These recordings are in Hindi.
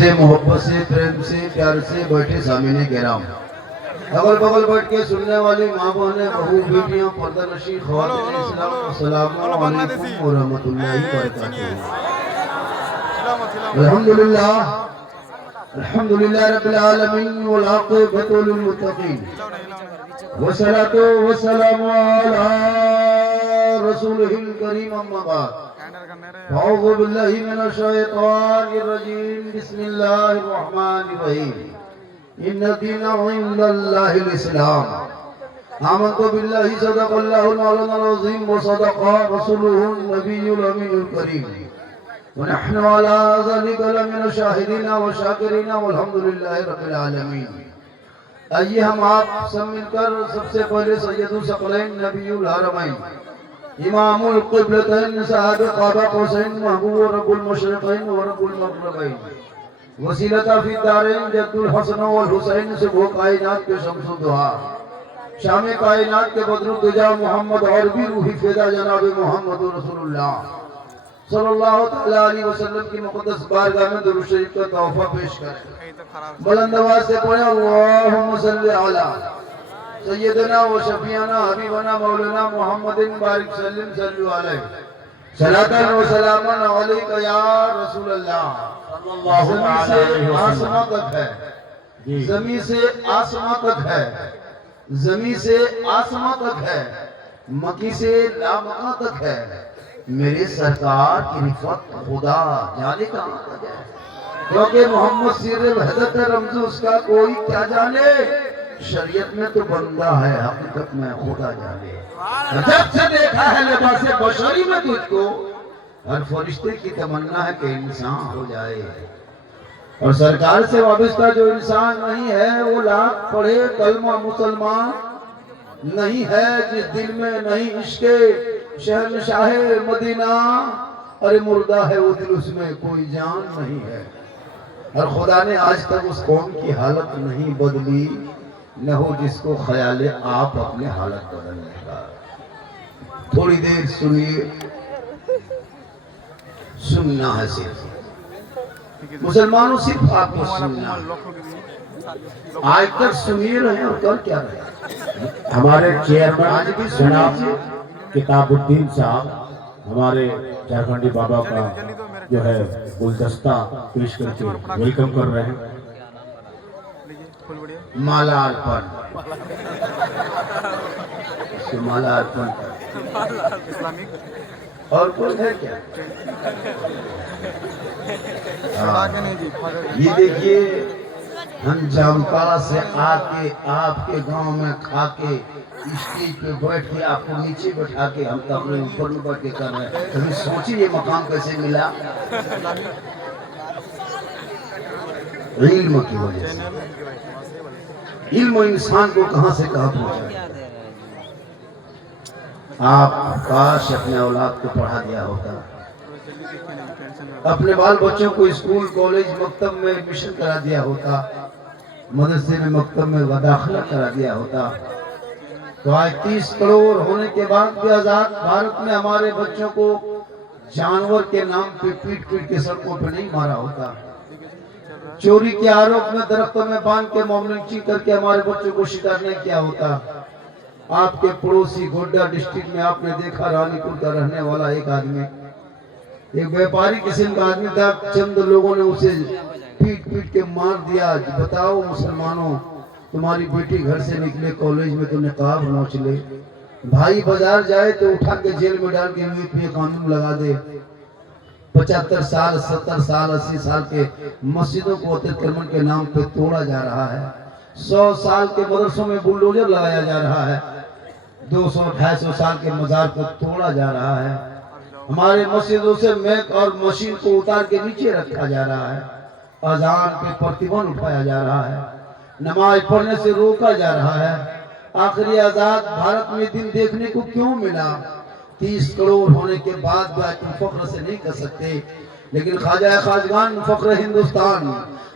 से मोहब्बत से प्रेम से प्यार से बैठे सामने गिराम अगल बगल बैठ के सुनने वाली माँ बहने बहू बेटियां पर्दानशी ख्वातीन इस्लाम अस्सलामु अलैकुम व रहमतुल्लाहि व बरकातहू। अल्हम्दुलिल्लाह अल्हम्दुलिल्लाह रब्बिल आलमीन वल आक़िबतु लिल मुत्तक़ीन वस्सलातु वस्सलामु अला रसूलिहिल करीम अम्मा बाद अऊज़ु बिल्लाहि मिनश शैतानिर रजीम बिस्मिल्लाहिर रहमानिर रहीम इन्ना दीना इंदल्लाहिल इस्लाम आमन्तु बिल्लाहि सदक़ल्लाहुल मौलानाल अज़ीम व सदक़ा रसूलुहुन नबियुल अमीनुल करीम व नहनु अला ज़ालिका लमिन शाहिदीन व शाकिरीन वल्हम्दुलिल्लाहि रब्बिल आलमीन। आइए हम आप सब मिलकर सबसे पहले सैयदुल सकलैन नबियुल हरमैन इमामुल क़िबलतैन साहिब क़ाबा क़ौसैन महबूब रब्बुल मशरिक़ैन व रब्बुल मग़रिबैन वसीलता फी दारैन जद्दुल हसन वल हुसैन से वो कायनात के शम्सुद दुहा शाम कायनात के बदरुद्दुजा मोहम्मद और भी रूही फिदा जनाब मोहम्मद रसूलुल्लाह सल्लल्लाहु तआला अलैहि वसल्लम की मुक़द्दस बारगाह में दुरूद शरीफ का तोहफा पेश करें। बुलंद आवाज से पढ़े अल्लाहुम्मा सल्लि अला सय्यदना व शफीअना हबीबना मौलाना मुहम्मदिन बारिक सल्लिम सल्लु अलैहि सलातन व सलामन अलैका या रसूलल्लाह। ज़मीन से आसमां तक है, ज़मीन से आसमां तक है, ज़मीन से आसमां तक है, मक्की से लामका तक है। मेरे सरकार की रिफ़त खुदा जाने कहां तक है, क्योंकि मोहम्मद सिर वहदत रमज़ उसका कोई क्या जाने। शरीयत में तो बंदा है, हकीकत में खुदा जाने। जब से देखा है लिबास बशरी में तुझको, हर फरिश्ते की तमन्ना है कि इंसान हो जाए। और सरकार से वाबस्ता जो इंसान नहीं है वो लाख पढ़े कलमा मुसलमान नहीं है, जिस दिल में नहीं इश्क़े शहनशाहे मदीना, अरे मुर्दा है वो दिल, उसमें कोई जान नहीं है। और खुदा ने आज तक उस कौम की हालत नहीं बदली, न हो जिसको ख्याल आप अपने हालत बदलने का। थोड़ी देर सुनिए, सुनना है सिर्फ मुसलमानों, सिर्फ आपको सुनना। आज तक सुनिए रहे और कर क्या रहे। हमारे चेयरमैन आज भी जनाब सुनिए। किताबुद्दीन साहब हमारे झारखंडी बाबा का जो है गुलदस्ता पेश करके वेलकम कर रहे हैं। माला अर्पण, माला अर्पण और कोई है क्या? ये देखिए, हम जामताड़ा से आके आपके गांव में खा के स्टेज पे बैठ के आपको नीचे बैठा के हम तो अपने ऊपर में बैठ के कर रहे हैं। कभी सोचिए ये मकाम कैसे मिला? इल्म की वजह से। इल्म इंसान को कहां से कहां पहुंचा। आप काश अपने औलाद को पढ़ा दिया होता, अपने बाल बच्चों को स्कूल कॉलेज मकतब में एडमिशन करा दिया होता, मदरसे में मकतब में दाखिला करा दिया होता, तो आज 30 करोड़ होने के बाद भी आजाद भारत में हमारे बच्चों को जानवर के नाम पे पीट पीट के सड़कों पे नहीं मारा होता। चोरी के आरोप में दरख्तों में बांध के मोमलिंची करके हमारे बच्चों को शिकार नहीं किया होता। आपके पड़ोसी गोड्डा डिस्ट्रिक्ट में आपने देखा, रानीपुर का रहने वाला एक आदमी, एक व्यापारी किस्म का आदमी था, चंद लोगों ने उसे पीट पीट के मार दिया। बताओ मुसलमानों, तुम्हारी बेटी घर से निकले कॉलेज में तो निकाब नोच ले, भाई बाजार जाए तो उठा के जेल में डाल के यूपी कानून लगा दे। 75 साल 70 साल 80 साल के मस्जिदों को अतिक्रमण के नाम पे तोड़ा जा रहा है। 100 साल के मदरसों में बुलडोजर लगाया जा रहा है। 200-250 साल के मजार को तोड़ा जा रहा है। हमारे मस्जिदों से मैक और मशीन को उतार के नीचे रखा जा रहा है। अजान पे प्रतिबंध उठाया जा रहा है। नमाज पढ़ने से रोका जा रहा है। आखिरी आजाद भारत में दिन देखने को क्यों मिला? 30 करोड़ होने के बाद भी तुम फख्र से नहीं कर सकते, लेकिन ख्वाजा खाजगान फख्र हिंदुस्तान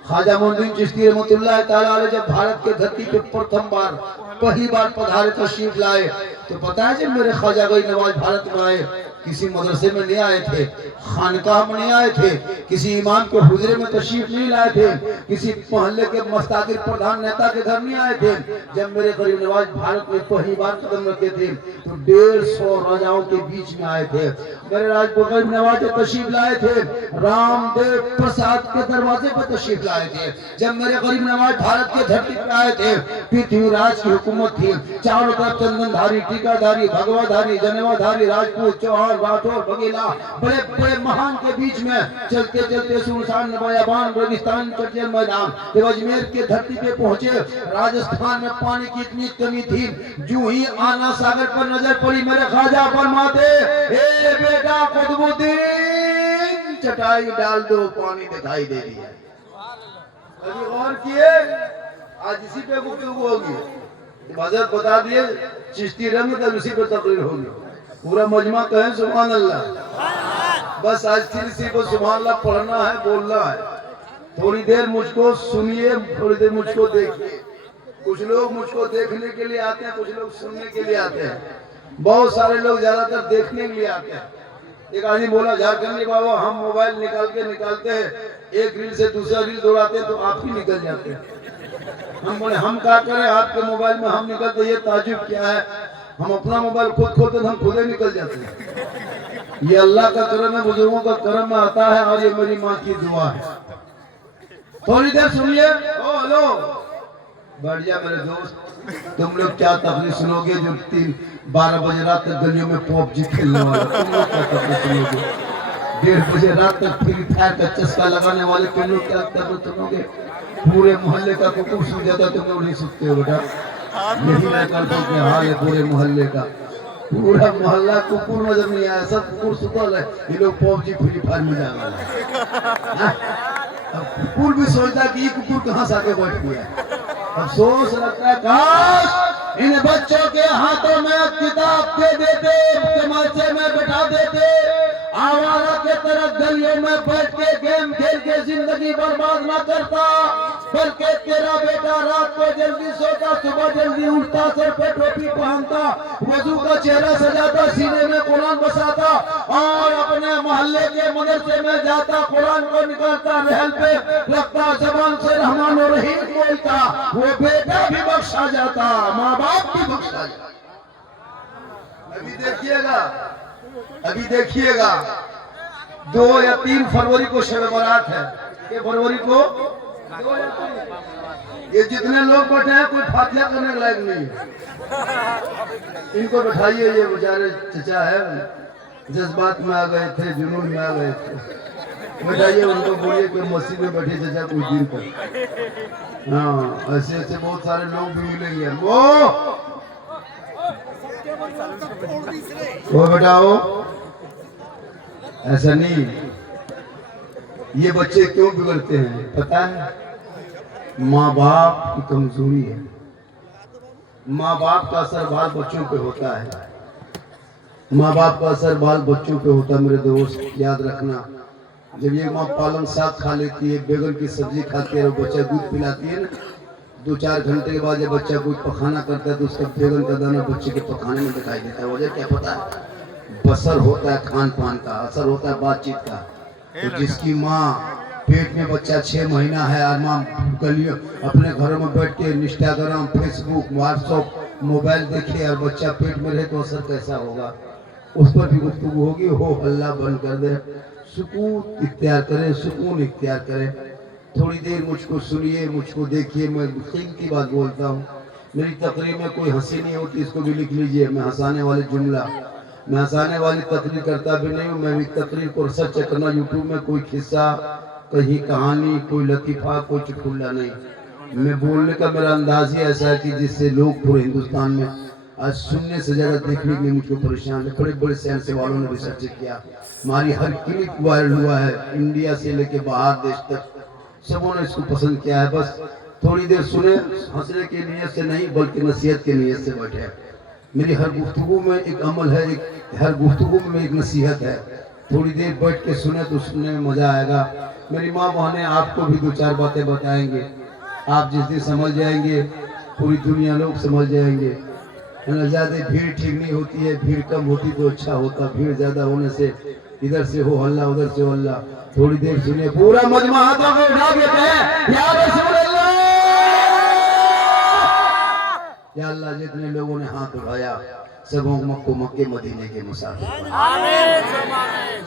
ख्वाजा मोइनुद्दीन चिश्ती रहमतुल्लाह ताला अलैह जब भारत के धरती पे प्रथम बार पहली बार पधारे तशरीफ लाए, तो पता है जब मेरे ख्वाजा गई नवाज भारत में आए किसी मदरसे में नहीं आए थे, खानकाह में नहीं आए थे, किसी इमाम के हुजरे में तशरीफ नहीं लाए थे, किसी मोहल्ले के मस्तागिर प्रधान नेता के घर नहीं आए थे। जब मेरे गरीब नवाज भारत में पहली बार कदम रखे थे तो 150 राजाओं के बीच में आए थे। मेरे गरीब नवाज तशरीफ लाए थे, रामदेव प्रसाद के दरवाजे पर तशरीफ लाए थे। जब मेरे गरीब नवाज भारत के धरती पर आए थे, पृथ्वीराज की हुकूमत थी, चारों तरफ चंदनधारी, टीकाधारी, भगवाधारी, जनेवाधारी, राजपूत, चौहान, राठौर, बघेला, बड़े बड़े महान के बीच में चलते चलते सुनसान बयाबान, रेगिस्तान, चटियल मैदान, जब अजमेर के धरती पे पहुंचे, राजस्थान में पानी की इतनी कमी थी, जो ही आना सागर पर नजर पड़ी, मेरे ख्वाजा फरमाते, ए बेटा कुतुबुद्दीन चटाई डाल दो, पानी दिखाई दे रही है। कभी गौर किए? आज इसी पे गुफ्तगू होगी। हज़रत बता दिए चिश्ती रंग तब इसी पे तकरीर होगी। पूरा मजमा कहें सुभान अल्लाह। बस आज फिर इसी को सुभान अल्लाह पढ़ना है, बोलना है। थोड़ी देर मुझको सुनिए, थोड़ी देर मुझको देखिए। कुछ लोग मुझको देखने के लिए आते हैं, कुछ लोग सुनने के लिए आते हैं। बहुत सारे लोग ज्यादातर देखने के लिए आते हैं। एक आदमी बोला, झारखंडी बाबा हम मोबाइल निकालते हैं, एक रील से दूसरा रील दौड़ाते हैं तो आप ही निकल जाते हैं। हम बोले हम क्या करें, आपके मोबाइल में हम निकलते, ये ताजुब क्या है। हम अपना मोबाइल खुद खोलते तो हम खुद ही निकल जाते हैं। ये अल्लाह का करम है, बुजुर्गों का करम में आता है, और ये मेरी माँ की दुआ है। थोड़ी देर सुनिए। ओ हेलो, बैठ जा मेरे दोस्त। तुम लोग क्या तकलीफ सुनोगे जो 12 बजे रात तक गलियों में पबजी खेलने वाले, तुम लोग क्या तकलीफ सुनोगे? 1:30 बजे रात तक फ्री फायर का चस्का लगाने वाले तुम लोग क्या तकलीफ सुनोगे? पूरे मोहल्ले का कुकुर सो जाता, तुम लोग नहीं सुनते हो बेटा। यही मैं करता हूँ, हाल है पूरे मोहल्ले का। पूरा मोहल्ला कुकुर नजर नहीं आया, सब कुकुर सुतल है। ये लोग पबजी फ्री फायर में जा रहे हैं। कुकुर भी सोचता है कि ये कुकुर कहाँ से आके बैठ गया। अफसोस लगता है, काश इन बच्चों के हाथों में किताब दे देते, तमाचे में बैठा देते, आवारा के तरफ गलियों में बैठ के गेम खेल के जिंदगी बर्बाद ना करता, बल्कि तेरा बेटा रात को जल्दी सोता, सुबह जल्दी उठता, सर पे टोपी पहनता, वजू का चेहरा सजाता, सीने में कुरान बसाता और अपने मोहल्ले के मदरसे में जाता, कुरान को निकालता, रहल पे रखता, जबान से रहमान और रहीम बोलता, वो बेटा भी बख्शा जाता, माँ बाप भी बख्शा जाता। अभी देखिएगा 2 या 3 फरवरी को शब बारात है। ये फरवरी को 2 या 3। ये जितने लोग बैठे हैं कोई फातिहा करने के लायक नहीं है। इनको बैठाइए, ये बेचारे चचा है, जज्बात में आ गए थे, जुनून में आ गए थे। बैठाइए उनको, बोलिए कि मस्जिद में बैठे चचा कुछ दिन तक। हाँ, ऐसे ऐसे बहुत सारे लोग भी मिलेंगे। वो बेटाओ, ऐसा नहीं। ये बच्चे क्यों बिगड़ते हैं पता है? माँ बाप की कमजोरी है। माँ बाप का असर बाल बच्चों पे होता है। माँ बाप का असर बाल बच्चों पे होता है। मेरे दोस्त याद रखना, जब ये माँ पालक साग खा लेती है, बैगन की सब्जी खाती है और बच्चा दूध पिलाती है ना, 2-4 घंटे के बाद जब बच्चा कोई पखाना करता है तो उसका बैगन का दाना बच्चे के पखाने में दिखाई देता है। वजह क्या पता है? बसर होता है खान पान का, असर होता है बातचीत का। तो जिसकी माँ पेट में बच्चा 6 महीना है और माँ गलियों अपने घरों में बैठ के इंस्टाग्राम, फेसबुक, व्हाट्सएप, मोबाइल देखे और बच्चा पेट में रहे तो असर कैसा होगा? उस पर भी गुफ्तगू होगी। हो हल्ला बंद कर दे, सुकून इख्तियार करें, सुकून इख्तियार करें। थोड़ी देर मुझको सुनिए, मुझको देखिए। मैं कीमती बात बोलता हूँ। मेरी तकरीर में कोई हंसी नहीं होती, इसको भी लिख लीजिए। मैं हंसाने वाले जुमला, मैं हंसाने वाली तकरीर करता भी नहीं हूँ। मैं भी तकरीर को सर्च करना यूट्यूब में, कोई किस्सा, कहीं कहानी, कोई लतीफ़ा, कोई चुटकुला नहीं। मैं बोलने का मेरा अंदाज ही ऐसा है कि जिससे लोग पूरे हिंदुस्तान में आज सुनने से ज़्यादा देखने के लिए मुझको परेशान है। बड़े बड़े साइंस वालों ने रिसर्च किया, हमारी हर क्लिप वायरल हुआ है, इंडिया से लेके बाहर देश तक सबों ने इसको पसंद किया है। बस थोड़ी देर सुने, हंसने की नीयत से नहीं बल्कि नसीहत की नीयत से बैठे। मेरी हर गुफ्तगू में एक अमल है, हर गुफ्तगू में एक नसीहत है। थोड़ी देर बैठ के सुने तो सुनने में मज़ा आएगा। मेरी माँ बहनें आपको भी 2-4 बातें बताएंगे। आप जिस दिन समझ जाएंगे, पूरी दुनिया लोग समझ जाएंगे। ज्यादा भीड़ ठीक नहीं होती है, भीड़ कम होती तो अच्छा होता, भीड़ ज्यादा होने से इधर से हो हल्ला उधर से हो हल्ला। थोड़ी देर सुनिए, पूरा मजमा हाथों को उठा के कहे या रसूल अल्लाह, या अल्लाह जितने लोगों ने हाथ उठाया सबों को मक्के मदीने के मुसाफिर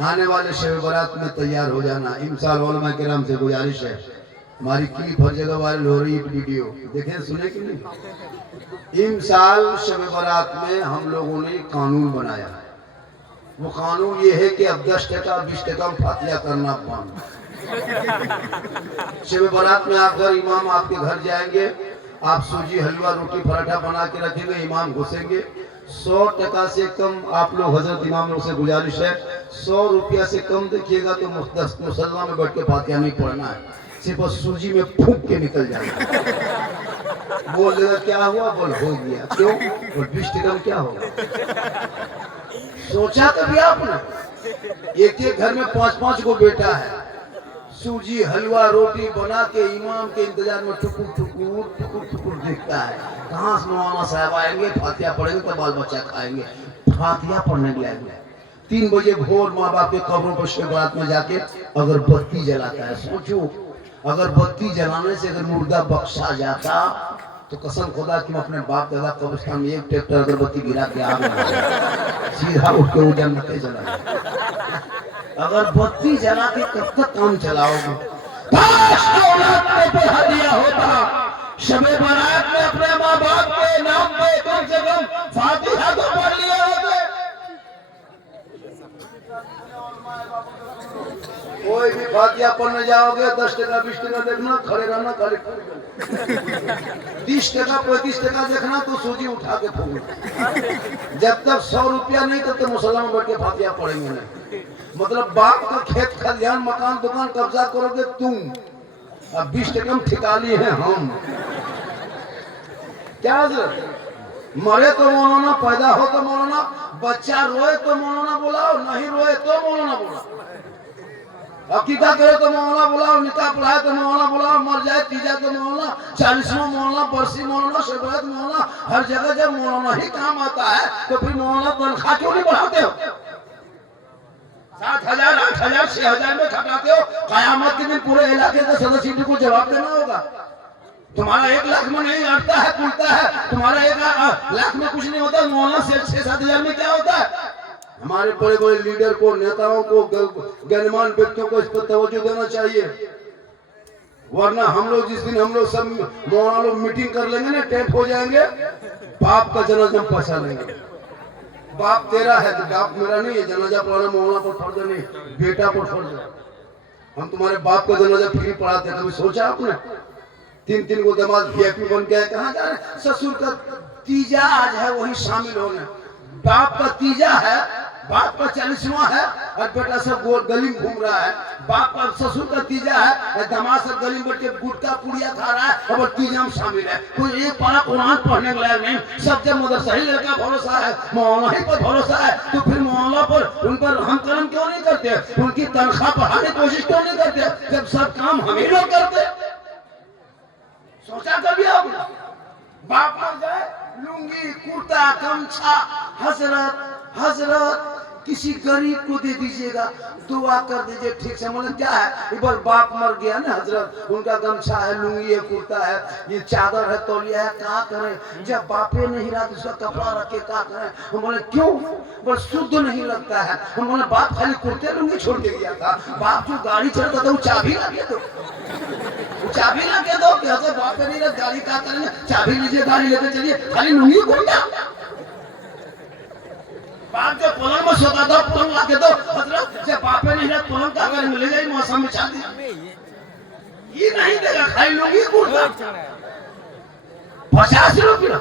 आने वाले शब बारात में तैयार हो जाना। इमसाल उलमा किराम से गुजारिश है, हमारी क्लिप हर जगह वायरल हो रही है, वीडियो देखें सुने कि नहीं। इमसाल शब बारात में हम लोगों ने कानून बनाया है। वो कानून ये है कि अब 10% 20% फातिहा करना बंद। शब बारात में आकर इमाम आपके घर जाएंगे, आप सूजी हलवा रोटी पराठा बना के रखेंगे, इमाम घुसेंगे। 100% से कम आप लोग हजरत इमाम लोग से गुजारिश है 100 रुपया से कम देखिएगा तो मुसल्ला में बैठ के फातिहा नहीं पढ़ना है, सिर्फ सूजी में फूंक के निकल जाएगा। बोल देगा क्या हुआ, बोल हो गया, क्यों बोल 20% क्या होगा। सोचा कभी आपने एक एक घर में 5-5 को बेटा है, सूजी हलवा रोटी बना के इमाम के इंतजार में टुकुर देखता है कहाँ से मौलाना साहब आएंगे, फातिहा पढ़ेंगे तो बाल बच्चा खाएंगे। फातिहा पढ़ने के लिए 3 बजे भोर माँ बाप के कब्रों पर शब बारात में जाके अगर बत्ती जलाता है, सोचो अगर बत्ती जलाने से अगर मुर्दा बख्शा जाता तो कसम खुदा कि मैं अपने बाप दादा कब्रिस्तान में 1 ट्रैक्टर अगरबत्ती गिरा के आग लगा सीधा उठ के वो जन्नते चला गया। अगर बत्ती जला के कब तक काम चलाओगे। काश औलाद पे हदिया होता, शबे बारात में अपने माँ बाप के नाम पे कम से कम फातिहा तो पढ़ लिया होते। कोई भी फातिहा पढ़ने जाओगे 10% 20% देखना, खड़े रहना, खड़े 30% 35% देखना तो सूजी उठा के फूकना। जब तक 100 रुपया नहीं तब तक मुसल्ला में बैठ के फातिहा पढ़ेंगे नहीं। मतलब बाप का खेत खलिहान मकान दुकान कब्जा करोगे तुम, अब 20% ठिकाली है हम। क्या मरे तो मौलाना, पैदा हो तो मौलाना, बच्चा रोए तो मौलाना बुलाओ, नहीं रोए तो मौलाना बुलाओ, अकीदा करे तो मौलाना बुलाओ, निकाह पढ़ाए तो मौलाना बुलाओ, मर जाए तीजा तो मौलाना, 40वां मौलाना, बरसी मौलाना, शबरत मौलाना, हर जगह जब मौलाना ही काम आता है तो फिर मौलाना तनख्वाह क्यों नहीं बढ़ाते हो। 7,000 8,000 6,000 में खटाते हो। कयामत के दिन पूरे इलाके के सदस्य को जवाब देना होगा। तुम्हारा 1 लाख में नहीं अटता है पुलता है, तुम्हारा 1 लाख में कुछ नहीं होता, मौलाना से 6-7 हजार में क्या होता है। हमारे बड़े बड़े लीडर को, नेताओं को, गणमान्य व्यक्तियों को इस पर तवज्जो देना चाहिए, वरना हम लोग जिस दिन हम लोग सब मौलाना लोग मीटिंग कर लेंगे ना, टेप हो जाएंगे, बाप का जनाजा पहुंचा लेंगे। बाप तेरा है तो बाप मेरा नहीं है, जनाजा पढ़ाना मौलाना पर फर्ज नहीं, बेटा पर फर्ज है। हम तुम्हारे बाप का जनाजा फ्री पढ़ाते हैं, कभी सोचा आपने। 3-3 को दामाद VIP बन के कहाँ जा रहे। ससुर का तीजा आज है वही शामिल होने, बाप का तीजा है, बाप का 40वां है और बेटा सब गली में घूम रहा है। बाप का ससुर का तीजा है, दामाद सब गली में बैठ के गुटखा पुड़िया खा रहा है और तीजा में शामिल है। कोई एक पारा कुरान पढ़ने के लायक नहीं, सब जब मदरसा ही लड़का भरोसा है, मौलाना ही पर भरोसा है, तो फिर मौलाना पर उन पर हम कलम क्यों नहीं करते, उनकी तनख्वाह बढ़ाने की कोशिश क्यों नहीं करते, जब सब काम हम ही लोग करते। सोचा कभी आपने। बाप मर जाए लुंगी कुर्ता गमछा, हजरत किसी गरीब को दे दीजिएगा, दुआ कर दीजिए, ठीक से। मतलब क्या है, एक बार बाप मर गया ना हजरत, उनका गमछा है, लुंगी है, कुर्ता है, ये चादर है, तौलिया है, क्या करें। जब बापे नहीं रहा दूसरा कपड़ा रखे क्या करें। हम बोले क्यों, बोले शुद्ध नहीं लगता है। हम बोले बाप खाली कुर्ते लुंगी छोड़ के गया था, बाप जो गाड़ी चलता था वो चाबी लगे दो, चाबी लगे दो, कैसे बापे नहीं रहा गाड़ी क्या करेंगे, चाबी लीजिए गाड़ी लेके चलिए, खाली लुंगी कुर्ता। बाप जो पलंग में सोता था पलंग लाके दो, मतलब जब बापे नहीं रहा पलंग का करेंगे, ले जाइए मौसम में शादी, ये नहीं देगा, खाई लोगी कुर्ता 50 रुपया।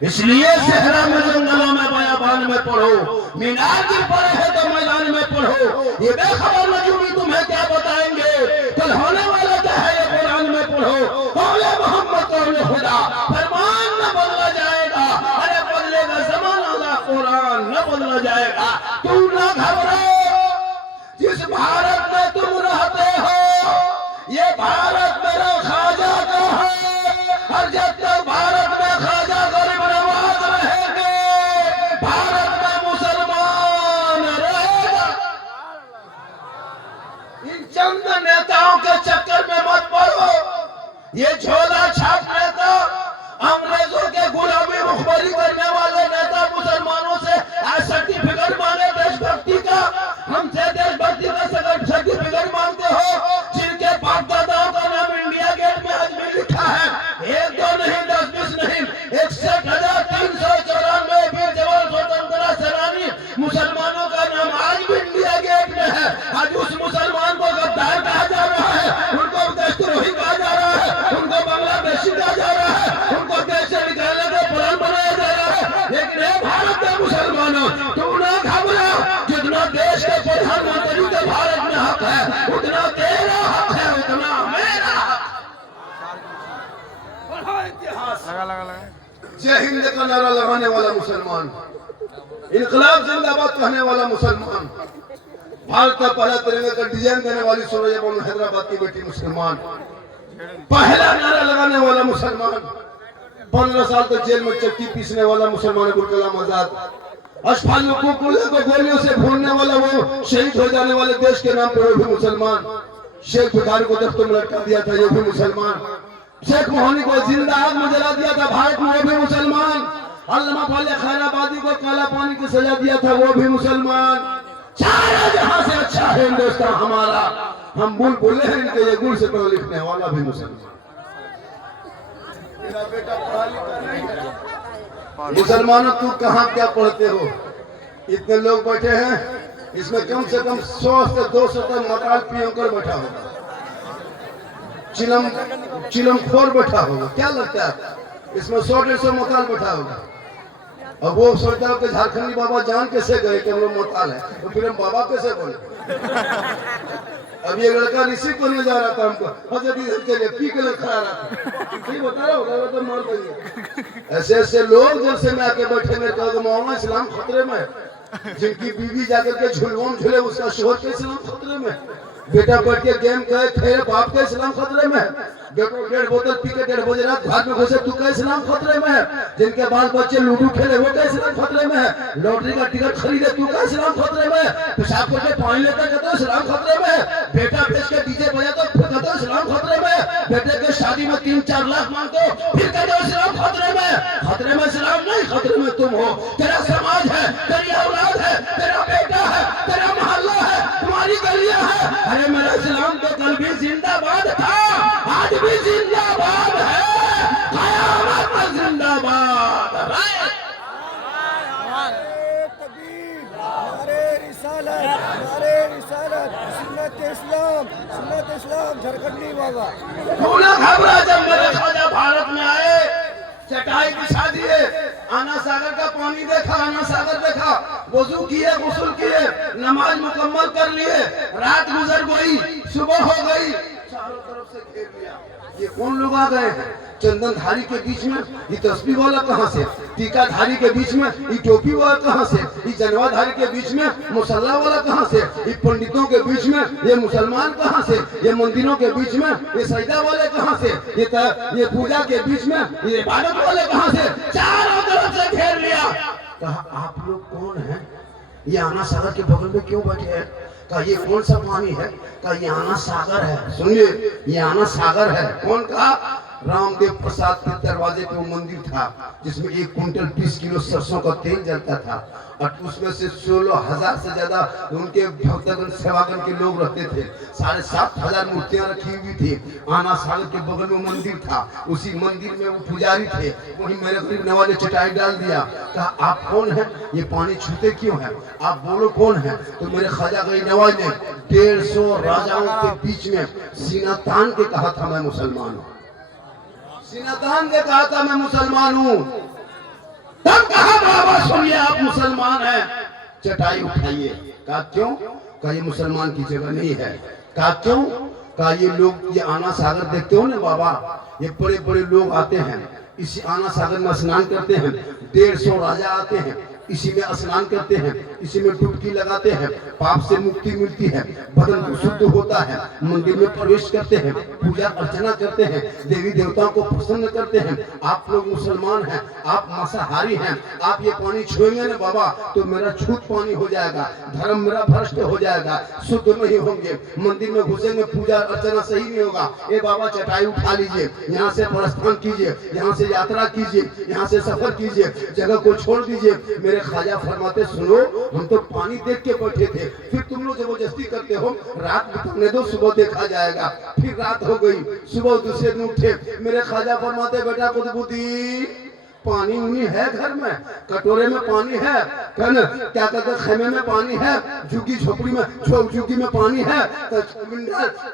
इसलिए सहरा में जंगलों में बयाबान में पढ़ो, मीनार गिर पड़े है तो मैदान में पढ़ो, ये बेखबर नजूमी तुम्हें क्या बताएंगे, कल होने वाला क्या है ये कुरान में पढ़ो। कौले मोहम्मद कौले खुदा, फरमान न बदला जाएगा, अरे बदलेगा ज़माना ला कुरान न बदला जाएगा। तू न घबराओ, जिस भारत में तुम रहते हो ये भारत मेरा खाजा का है, और जब तक भारत में खाजा गरीब नवाज रहेंगे ये झोला छाप नेता, अंग्रेजों के गुलामी मुखबरी करने वाले नेता मुसलमानों से सर्टिफिकेट मांगे देशभक्ति का, हमसे देशभक्ति का सर्टिफिकेट मांगते हो, जिनके बाप दादाओं का नाम इंडिया गेट में आज भी लिखा है। 1 2 नहीं 10 20 नहीं 61,394 वीर जवान स्वतंत्रता सेनानी मुसलमानों का नाम आज भी इंडिया गेट में है। आज उस मुसलमान को गद्दार कहा जा रहा है, उनको देशद्रोही कहा जा रहा है, उनको बांग्लादेशी कहा जा रहा है, उनको देश से निकालने का प्लान बनाया जा रहा है। लेकिन हे भारत के मुसलमानों, तू ना घबरा, जितना देश के प्रधानमंत्री के भारत में हक है, उतना तेरा हक है, उतना मेरा हक। इतिहास जय हिंद का नारा लगाने वाला मुसलमान, इनकलाब जिंदाबाद कहने वाला मुसलमान, भारत का पहला तिरंगा का डिजाइन देने वाली सूरज बानू हैदराबाद की बेटी मुसलमान, पहला नारा लगाने वाला मुसलमान, 15 साल तक जेल में चक्की पीसने वाला मुसलमान अबुल कलाम आजाद, अशफाक को गोलियों से भूनने वाला, वो शहीद हो जाने वाले देश के नाम पे वो भी मुसलमान, शेख बुखारी को दफ्तर में लटका दिया था ये भी मुसलमान, शेख मोहनी को जिंदा आग में जला दिया था भारत में वो भी मुसलमान, अल्लामा फाले खैराबादी को काला पानी की सजा दिया था वो भी मुसलमान। सारा जहां से अच्छा है हिंदुस्तान हमारा, हम बोले हैं इनके ये गुण से पढ़ लिखने वाला भी मुसलमान। मेरा बेटा पढ़ा लिखा नहीं है। मुसलमानों तू कहाँ क्या पढ़ते हो? इतने लोग बैठे हैं, इसमें कम से कम 100 से 200 तक मटाल पियोकर बैठा होगा, चिलमखोर बैठा होगा, क्या लगता है? इसमें 100-150 मताल बैठा होगा। अब वो सोचता है कि झारखंडी बाबा जान कैसे गए कि हम लोग मताल है, तो फिर हम बाबा कैसे बोले? अब ये लड़का ऋषि करने जा रहा था हमको, चलिए पी के लिए खड़ा रहा था, ठीक बता रहा होगा तो मार देंगे। ऐसे ऐसे लोग जब से में आके बैठे मेरे कहा मौलाना इस्लाम खतरे में, जिनकी बीवी जाकर के झुलवाम झूले उसका शोहर के इस्लाम खतरे में, बेटा बैठ के गेम खेले बाप का इस्लाम खतरे में, बेटो 1.5 बोतल पी के 1.5 बजे रात घर में घुसे तू का इस्लाम खतरे में है, जिनके बाल बच्चे लूडो खेले वो का इस्लाम खतरे में है, लॉटरी का टिकट खरीदे तू का इस्लाम खतरे में है, पेशाब करके पानी लेता कहते इस्लाम खतरे में है, बेटा बेच के डीजे बजा तो फिर कहते इस्लाम खतरे में है, बेटे के शादी में 3-4 लाख मांगते हो फिर कहते इस्लाम खतरे में है। खतरे में इस्लाम नहीं, खतरे में तुम हो, तेरा समाज है, तेरी औलाद है, तेरा बेटा है, तेरा मोहल्ला है, तुम्हारी गलियां है। अरे मेरा इस्लाम तो कल भी जिंदाबाद था, आज भी जिंदाबाद है, कयामत में जिंदाबाद है। सुन्नत इस्लाम झारखंडी बाबा। पूरा घबरा जब मेरे ख्वाजा भारत में आए, चटाई बिछा दिए, आना सागर का पानी देखा, आना सागर देखा, वजू किए, गुस्ल किए, नमाज मुकम्मल कर लिए, रात गुजर गई, सुबह हो गई, चारों तरफ से घेर लिया। ये कौन लोग आ गए हैं? चंदनधारी के बीच में ये तस्बीह वाला कहाँ से, टीकाधारी के बीच में ये टोपी वाला कहाँ से, ये जनवाधारी के बीच में मुसल्ला वाला कहाँ से, ये पंडितों के बीच में ये मुसलमान कहाँ से, ये मंदिरों के बीच में ये सजदा वाले कहाँ से, ये पूजा के बीच में ये इबादत वाले कहाँ से, चारों तरफ से घेर लिया। कहा आप लोग कौन हैं? ये आना सागर के बगल में क्यों बैठे हैं? कहा ये कौन सा पानी है? कहा ये आना सागर है। सुनिए, ये आना सागर है। कौन कहा? रामदेव प्रसाद के दरवाजे पे वो मंदिर था जिसमें 1 कुंटल 20 किलो सरसों का तेल जलता था, और उसमें से 16,000 से ज्यादा उनके भक्तगण सेवागण के लोग रहते थे। 7,500 मूर्तियां रखी हुई थी। आना सागर के बगल में मंदिर था, उसी मंदिर में वो पुजारी थे। वही मेरे गरीब नवाज ने चटाई डाल दिया। कहा आप कौन है? ये पानी छूते क्यों है? आप बोलो कौन है? तो मेरे ख्वाजा गरीब नवाज ने 150 राजाओं के बीच में सीना तान के कहा था मैं मुसलमान हूँ। सीना तान के कहा था मैं मुसलमान हूँ। तब कहा बाबा सुनिए आप मुसलमान हैं, चटाई उठाइए। कहा क्यों? कहा ये मुसलमान की जगह नहीं है। कहा क्यों? कहा ये लोग ये आना सागर देखते हो ना बाबा, ये बड़े बड़े लोग आते हैं, इसी आना सागर में स्नान करते हैं, 150 राजा आते हैं, इसी में स्नान करते हैं, इसी में डुबकी लगाते हैं, पाप से मुक्ति मिलती है, बदन शुद्ध होता है, मंदिर में प्रवेश करते हैं, पूजा अर्चना करते हैं, देवी देवताओं को प्रसन्न करते हैं। आप लोग मुसलमान हैं, आप मांसाहारी हैं, आप ये पानी छुएंगे ना बाबा तो मेरा छूत पानी हो जाएगा, धर्म मेरा भ्रष्ट हो जाएगा, शुद्ध नहीं होंगे, मंदिर में घुसेंगे, पूजा अर्चना सही नहीं होगा। ए बाबा चटाई उठा लीजिए, यहाँ से प्रस्थान कीजिए, यहाँ से यात्रा कीजिए, यहाँ से सफर कीजिए, जगह को छोड़ दीजिए। मेरे ख्वाजा फरमाते सुनो, हम तो पानी देख के बैठे थे, फिर तुम लोग जबरदस्ती करते हो, रात बिताने दो, सुबह देखा जाएगा। फिर रात हो गई, सुबह दूसरे दिन उठे, मेरे ख्वाजा फरमाते बेटा कुतुबुद्दीन पानी उनी है घर में, कटोरे में पानी है, क्या कहते खेमे में पानी है, झुग्गी झोपड़ी में झुग्गी में पानी है,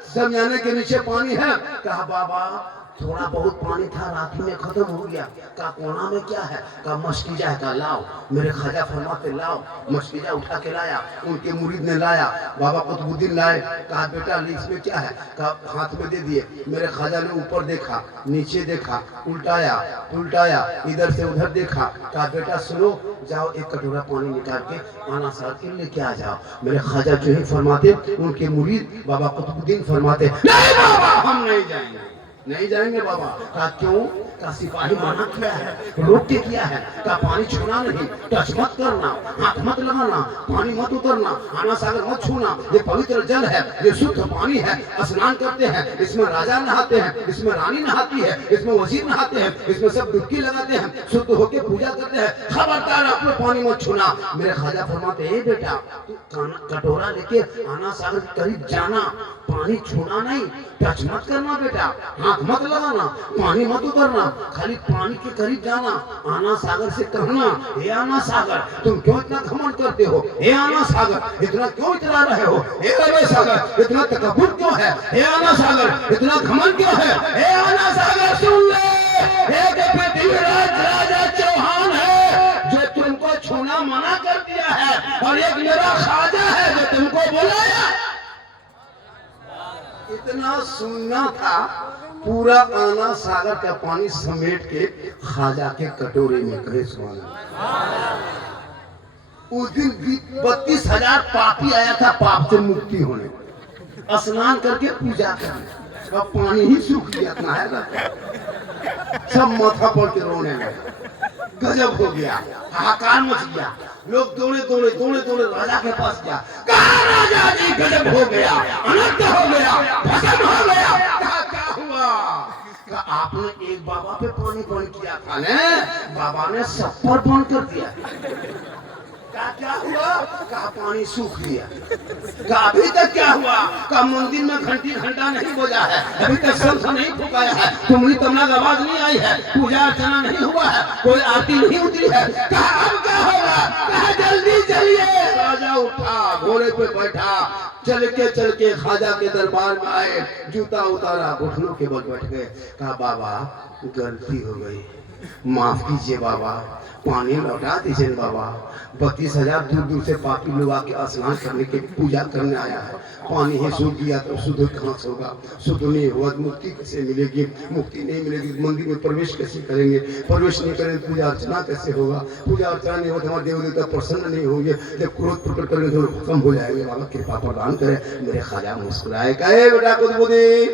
समझाने के नीचे पानी है। कहा बाबा थोड़ा बहुत पानी था, रात में खत्म हो गया। का कोना में क्या है? का मस्कीजा है, का लाओ। मेरे ख्वाजा फरमाते लाओ, मस्कीजा उठा के लाया, उनके मुरीद ने लाया, बाबा कुतुबुद्दीन लाए। कहा बेटा इसमें क्या है? का हाथ में दे दिए। मेरे ख्वाजा ने ऊपर देखा, नीचे देखा, उल्टाया उल्टाया, इधर से उधर देखा। कहा बेटा सुनो, जाओ एक कटोरा पानी निकाल के आना साथ के लेके आ जाओ। मेरे ख्वाजा जो ही फरमाते, उनके मुरीद बाबा कुतुबुद्दीन फरमाते नहीं बाबा हम नहीं जाएंगे, नहीं जाएंगे बाबा। कहा क्यों? का सिपाही मना किया है, रोक के किया है। का पानी छूना नहीं, टच मत करना, हाथ मत लगाना, पानी मत उतरना, आना सागर मत छूना, ये पवित्र जल है, ये शुद्ध पानी है, स्नान करते हैं, इसमें राजा नहाते हैं, इसमें रानी नहाती है, इसमें वजीर नहाते हैं, इसमें सब डुबकी लगाते हैं, शुद्ध होके पूजा करते हैं, खबरदार आप लोग पानी मत छूना। मेरे ख्वाजा फरमाते ए बेटा तू कटोरा लेके आना सागर के करीब जाना, पानी छूना नहीं, टच मत करना बेटा, हाथ मत लगाना, पानी मत उतरना, खाली पानी के करीब जाना। आना सागर से कहना हे आना सागर तुम क्यों इतना घमंड करते हो? हे आना सागर इतना क्यों इतरा रहे हो? हे आना सागर इतना तकब्बुर क्यों है? हे आना सागर इतना घमंड क्यों है? हे आना सागर सुन ले, एक पृथ्वीराज राजा चौहान है जो तुमको छूना मना कर दिया है, और एक मेरा ख्वाजा है जो तुमको बुलाया। इतना सुनना था, पूरा आना सागर का पानी समेट के ख्वाजा के कटोरे में कहे सुना। उस दिन 32,000 पापी आया था पाप से मुक्ति होने, स्नान करके पूजा करने, अब पानी ही सूख गया इतना है, सब माथा पड़ के रोने लगे, गजब हो गया, हाहाकार मच गया, लोग दौड़े दौड़े दौड़े दौड़े राजा के पास गया। कहा राजा जी गजब हो गया, अनर्थ हो गया, भस्म हो गया। कहा क्या हुआ? कहा आपने एक बाबा पे पानी बंद किया था ने, बाबा ने सब पर बंद कर दिया। क्या हुआ? कहा पानी सूख गया। कहा अभी तक क्या हुआ? कहा मंदिर में घंटी घंटा नहीं बजा है, अभी तक शंख नहीं फुकाया है, तुमरी तमलक आवाज नहीं आई है, पूजा अर्चना नहीं हुआ है, कोई आरती नहीं उतरी है। कहा अब क्या होगा? कहा जल्दी चलिए। राजा उठा, घोड़े पे बैठा, चल के ख्वाजा के दरबार में आए, जूता उतारा, घुटनों के बल बैठ गए। कहा बाबा गलती हो गई, माफ कीजिए बाबा, पानी लौटा दीजिए बाबा। 32,000 दूर दूर से पापी लोग आके स्नान करने के पूजा करने आया है, पानी ही सूख गया तो शुद्ध कहाँ से होगा? शुद्ध नहीं हुआ मुक्ति कैसे मिलेगी? मुक्ति नहीं मिलेगी, मंदिर में प्रवेश कैसे करेंगे? प्रवेश नहीं करेंगे पूजा अर्चना कैसे होगा? पूजा अर्चना नहीं हो तो हमारे देव देवता प्रसन्न नहीं होंगे, जब क्रोध प्रकट करेंगे तो खत्म हो जाएंगे। बाबा कृपा प्रदान करे। मेरे ख्वाजा मुस्कुराए, कहे बेटा कुतुबुद्दीन,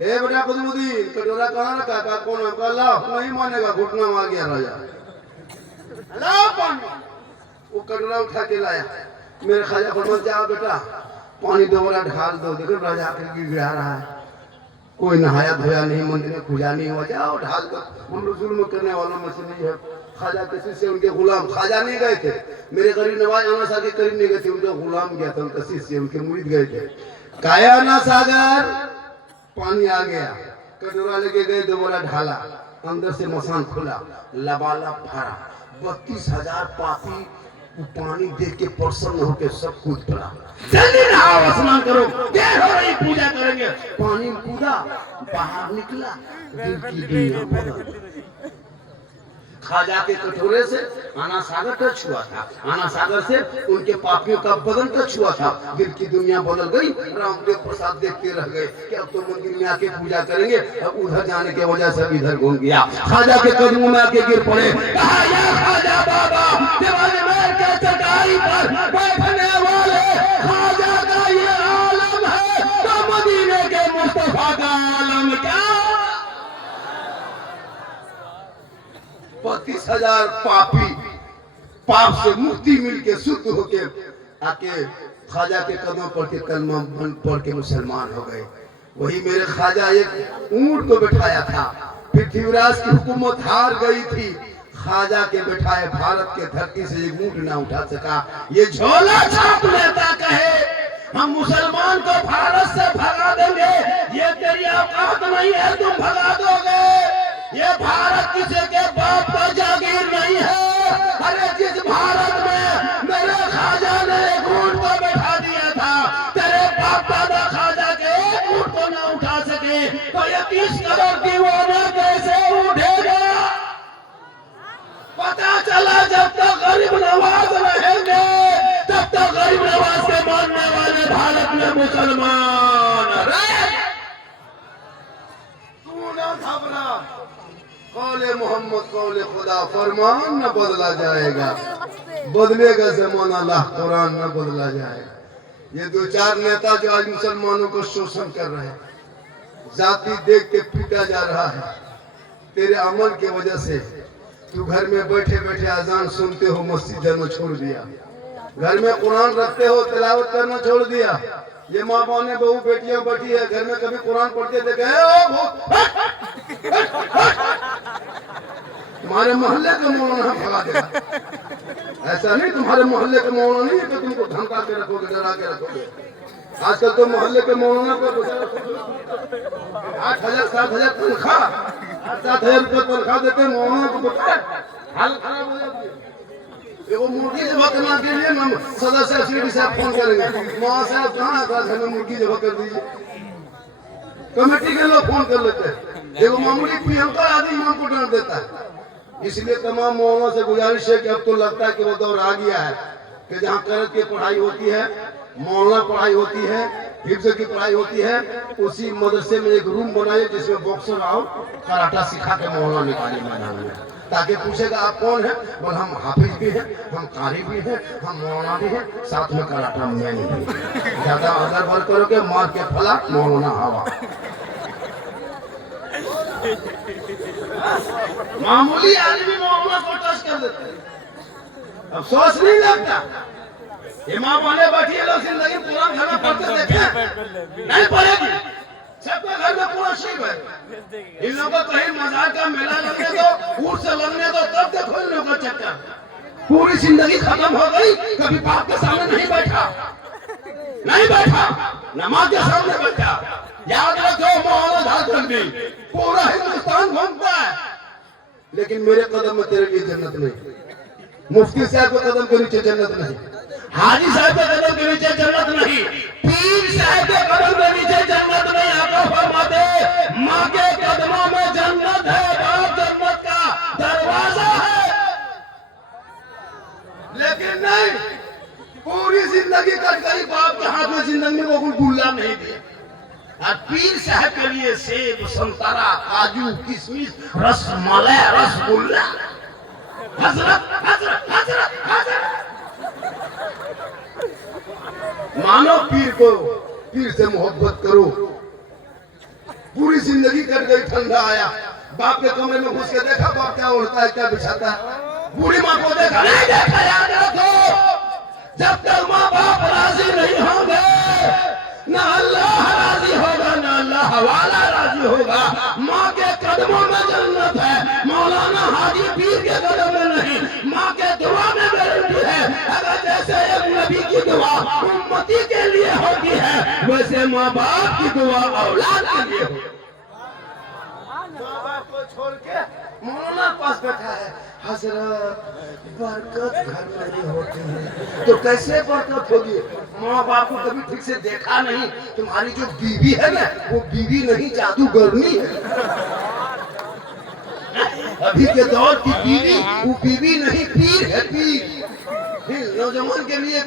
ए बेटा कुतुबुद्दीन कटोरा कहाँ रखा? कहा कौन? अल्लाह नहीं मानेगा, घुटना में आ गया राजा, वो कटोरा उठा के लाया। मेरे ख्वाजा फरमाते जाओ बेटा पानी दोबारा ढाल दो। देखो राजा आकर गिरा रहा है, कोई नहाया धोया नहीं, मंदिर में पूजा नहीं हुआ, जाओ ढाल दो। हम लोग जुल्म करने वालों में से नहीं है। ख्वाजा किसी से उनके गुलाम, ख्वाजा नहीं गए थे, मेरे गरीब नवाज आना सागर करीब नहीं गए थे, उनका गुलाम गया था, उनका शिष्य उनके मुरीद गए थे। काया आना सागर पानी आ गया, कटोरा लेके गए, दोबारा ढाला, अंदर से मसान खुला, लबालब भरा। 32,000 पापी पानी देख के प्रसन्न होकर सब कूद पड़ा, जल्दी नहाओ स्नान करो, देर हो रही, पूजा करेंगे। पानी कूदा, बाहर निकला, दिल की दुनिया खाजा के कटोरे से आना सागर टच हुआ था, आना सागर से उनके पापियों का बदन टच हुआ था। दिल की दुनिया बदल गई, रामदेव प्रसाद देखते रह गए कि अब तो मंदिर में आके पूजा करेंगे, अब उधर जाने की वजह से इधर घूम गया। खाजा के कदमों में आके गिर पड़े, कहा या खाजा बाबा दीवाने में के चटाई पर बैठने वाले खाजा का ये आलम है तो मदीने के मुस्तफा का आलम क्या। 35,000 पापी पाप से मुक्ति मिलके शुद्ध होके आके खाजा के कदमों पर के कलमा पढ़ के मुसलमान हो गए। वही मेरे खाजा एक ऊंट को बैठाया था, पृथ्वीराज की हुकूमत हार गई थी, खाजा के बैठाए भारत के धरती से एक ऊंट ना उठा सका। ये झोला छाप लेता कहे हम मुसलमान को भारत से भगा देंगे, ये तेरी औकात नहीं है, तुम भगा दोगे। ये भारत किसी के बाप का जागीर नहीं है। अरे जिस भारत में मेरे खाजा ने एक ऊंट को बैठा दिया था, तेरे बाप दादा खाजा के एक ऊंट को ना उठा सके तो ये 30 करोड़ दीवाना कैसे उठेगा। पता चला जब तक गरीब नवाज रहेंगे तब तक गरीब नवाज के मानने वाले भारत में मुसलमान रहे। तू ना घबरा, कौले मोहम्मद कौले खुदा फरमान न बदला जाएगा, बदलेगा जमाना अल्लाह कुरान न बदला जाएगा। ये 2-4 नेता जो आज मुसलमानों को शोषण कर रहे हैं, जाति देख के पीटा जा रहा है तेरे अमल की वजह से। तू घर में बैठे बैठे अजान सुनते हो, मस्जिद जाना छोड़ दिया, घर में कुरान रखते हो, तिलावत करना छोड़ दिया। ये माँ बहने बहू बेटियां बैठी है घर में, कभी कुरान पढ़ते देखे तुम्हारे मोहल्ले का मौलाना भगा देगा। ऐसा नहीं, तुम्हारे मोहल्ले के मौलाना नहीं है कि तुमको धमका के रखोगे, डरा के रखोगे। आजकल तो मोहल्ले के मौलाना को 8,000-7,000 तनख्वाह, 7,000 रुपये तनख्वाह देते हैं मौलाना को। हाल खराब हो जाती है। वो मुर्गी जबा करना के लिए हम सदस्य श्री साहब फोन करेंगे, वहाँ साहब कहाँ था, हमें मुर्गी जबा कर दीजिए। कमेटी के लोग फोन कर लेते हैं, देखो मामूली प्रियंका आदमी मां को डांट देता है। इसलिए तमाम मौलाना से गुजारिश है कि अब तो लगता है कि वो दौर आ गया है कि जहाँ करत की पढ़ाई होती है, मौलाना पढ़ाई होती है, हिफ्ज़ की पढ़ाई होती है, उसी मदरसे में एक रूम बनाए जिसमें बॉक्सर आओ कराटा सिखा के मौलाना निकाले मैदान में, ताकि पूछेगा आप कौन है, बोल हम हाफिज भी हैं, हम कारी भी हैं, हम मौलाना भी हैं, साथ में कराटा मैन भी। ज्यादा अदर बर करोगे मार के फला मौलाना हवा। मामूली आदमी मौलाना को टच कर देते हैं, अफसोस नहीं लगता। इमाम वाले बैठिए लोग जिंदगी पूरा घर में पढ़ते देखे नहीं पढ़ेगी, सबके घर में पूरा शिव है। इन लोगों को कहीं मजाक का मेला लगने दो, ऊट से लगने दो, तब देखो इन लोगों का चक्कर। पूरी जिंदगी खत्म हो गई, कभी बाप के सामने नहीं बैठा, नमाज के सामने बैठा। याद रखो मौलाना झारखंडी पूरा हिंदुस्तान घूमता है, लेकिन मेरे कदम में तेरे लिए जन्नत नहीं, मुफ्ती साहब के कदम के नीचे जन्नत नहीं, हाजी साहब के कदम के नीचे जन्नत नहीं, पीर साहब के कदम के नीचे जन्नत नहीं। आका फरमाते माँ के कदमों में जन्नत है, बाप जन्नत का दरवाजा है। लेकिन नहीं, पूरी जिंदगी कट गई, बाप के हाथ में जिंदगी में कोई गुल्ला नहीं दिया। और पीर साहब के लिए सेब, संतरा, काजू, किशमिश, रसमलाई, रसगुल्ला। हजरत हजरत हजरत हजरत मानो पीर को, पीर से मोहब्बत करो। पूरी जिंदगी कट गई, ठंडा आया, बाप के कमरे में घुस के देखा बाप क्या उड़ता है, क्या बिछाता है। बूढ़ी माँ को देखा नहीं देखा, याद रखो जब तक माँ बाप राजी नहीं होंगे ना अल्लाह राजी होगा, ना अल्लाह वाला राजी होगा। माँ के कदमों में जन्नत है, मौलाना हाजी पीर के कदम में नहीं। माँ के दुआ में गारंटी है, अगर जैसे एक नबी की दुआ उम्मती के लिए होती है, वैसे माँ बाप की दुआ औलाद के लिए होती है। माँ बाप को छोड़ के मौलाना पास बैठा है, हजरत बरकत घर में नहीं होती है, तो कैसे बरकत होगी? माँ बाप को कभी ठीक से देखा नहीं, तुम्हारी जो बीवी है ना वो बीवी नहीं जादूगरनी है। अभी के दौर की बीवी वो बीवी नहीं पीर है, पीर। नौजवान के लिए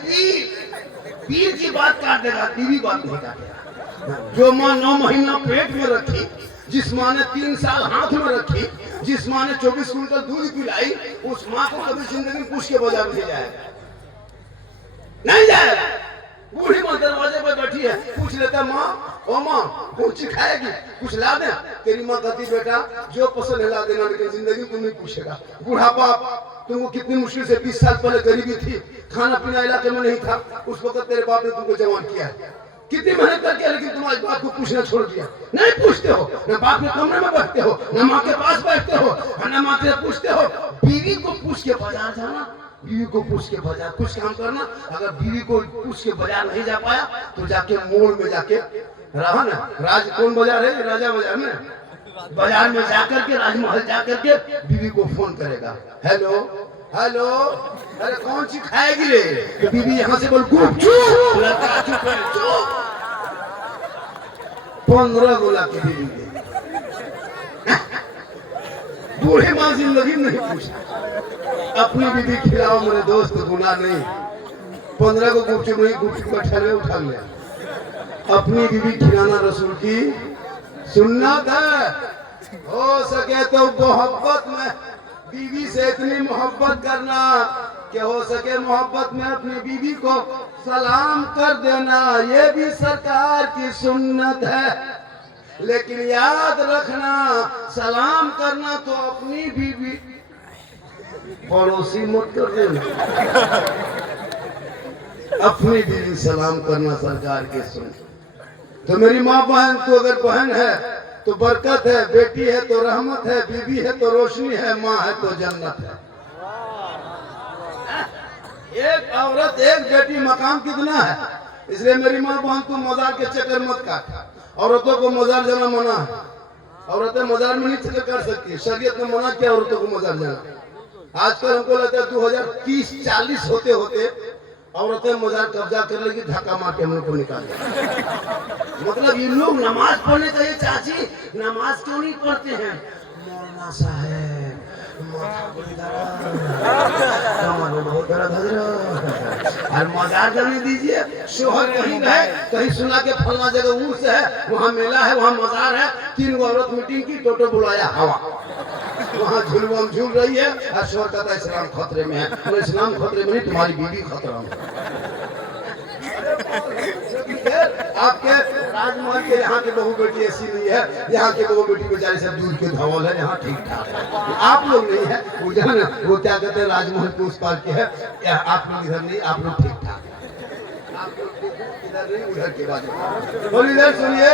पीर की बात काट देगा, बीवी बात नहीं काटेगा। जो माँ 9 महीना पेट में रखी, जिस माँ ने 3 साल हाथ में रखी, जिस माँ ने 24 कुंटल दूध पिलाई, उस माँ को कभी जिंदगी में पूछ के बाजार नहीं जाएगा, नहीं जाएगा। बूढ़ी माँ दरवाजे पर बैठी है, पूछ लेता माँ, ओ माँ कुछ खाएगी, कुछ ला दे। तेरी माँ कहती बेटा जो पसंद है ला देना, लेकिन जिंदगी तुम नहीं पूछेगा। बुढ़ापा तुमको कितनी मुश्किल से 20 साल पहले गरीबी थी, खाना पीना इलाके में नहीं था, उस वक्त तेरे बाप ने तुमको जवान किया है, कितनी मेहनत करके, लेकिन तुम्हारे बाप को पूछना छोड़ दिया। नहीं पूछते हो, न बाप के कमरे में बैठते हो, न माँ के पास बैठते हो, न माँ से पूछते हो। बीवी को पूछ के बाजार जाना, बीवी को पूछ के बाजार कुछ काम करना। अगर बीवी को पूछ के बाजार नहीं जा पाया तो जाके मोड़ में जाके रहा ना, राज कौन बाजार है, राजा बाजार में, बाजार में जाकर के, राजमहल जाकर के बीवी को फोन करेगा, हेलो हेलो, अरे कौन सी खाएगी रे? तो बीवी यहाँ से बोल गुपचुप, लड़का चुप है, चुप। 15 गोला की बीवी बूढ़े माँ जिंदगी नहीं पूछा। अपनी बीवी खिलाओ मेरे दोस्त, गुनाह नहीं। 15 को गुपचुप नहीं, गुपचुप का ठलवे उठा लिया। अपनी बीवी खिलाना रसूल की सुन्नत है। हो सके तो मोहब्बत में बीवी से इतनी मोहब्बत करना कि हो सके मोहब्बत में अपनी बीवी को सलाम कर देना, ये भी सरकार की सुन्नत है। लेकिन याद रखना, सलाम करना तो अपनी बीवी, पड़ोसी मत कर देना। अपनी बीवी सलाम करना सरकार की सुन्नत। तो मेरी माँ बहन, तो अगर बहन है तो बरकत है, बेटी है तो रहमत है, बीवी है तो रोशनी है, माँ है तो जन्नत है। एक औरत एक बेटी मकाम कितना है। इसलिए मेरी माँ बहन तू मजार के चक्कर मत काट। औरतों को मजार जाना मना है, औरतें मजार में नहीं चक्कर कर सकती, शरीयत ने मना किया औरतों को मजार जाना। आजकल हमको लगता है 2030-40 होते होते औरतें मजार कब्जा कर लेगी, धक्का मार के हम लोग को निकाल देंगे। मतलब ये लोग नमाज पढ़ने चाहिए, चाची नमाज क्यों नहीं पढ़ते हैं? मौलाना साहब बहुत दर्द और मजार जाने दीजिए। शोहर कहीं रहे, कहीं सुना के फलना जगह उर्स है, वहाँ मेला है, वहाँ मजार है, 3 औरत मीटिंग की, टोटो बुलाया हवा, वहाँ झुलवाम झूल रही है और शोहर कहता है इस्लाम खतरे में है। तो इस्लाम खतरे में नहीं, तुम्हारी बीवी खतरा में। आपके राजमहल के यहाँ की बहू बेटी ऐसी नहीं है, यहाँ की बहू बेटी बेचारी सब दूध के धवल है, यहाँ ठीक ठाक है। आप लोग नहीं है, वो जान वो क्या कहते हैं, राजमहल के उस पार के है, आप लोग इधर नहीं, आप लोग ठीक ठाक है, आप लोग इधर नहीं उधर के बाद। और इधर सुनिए,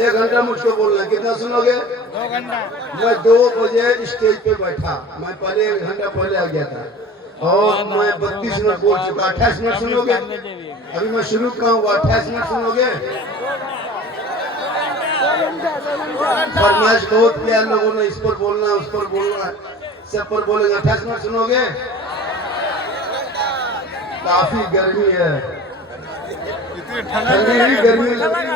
1 घंटा मुझको बोलना है, कितना सुनोगे? 2 घंटा। मैं 2 बजे स्टेज पे बैठा, मैं पहले 1 घंटा पहले आ गया था और मैं 32 मिनट बोल चुका। 28 मिनट सुनोगे? अभी मैं शुरू कहूँगा, 28 मिनट सुनोगे? फरमाइश बहुत किया लोगों ने, इस पर बोलना है, उस पर बोलना है, सब पर बोलेंगे। 28 मिनट सुनोगे? काफी गर्मी है, ठंडी गर्मी लग रही है।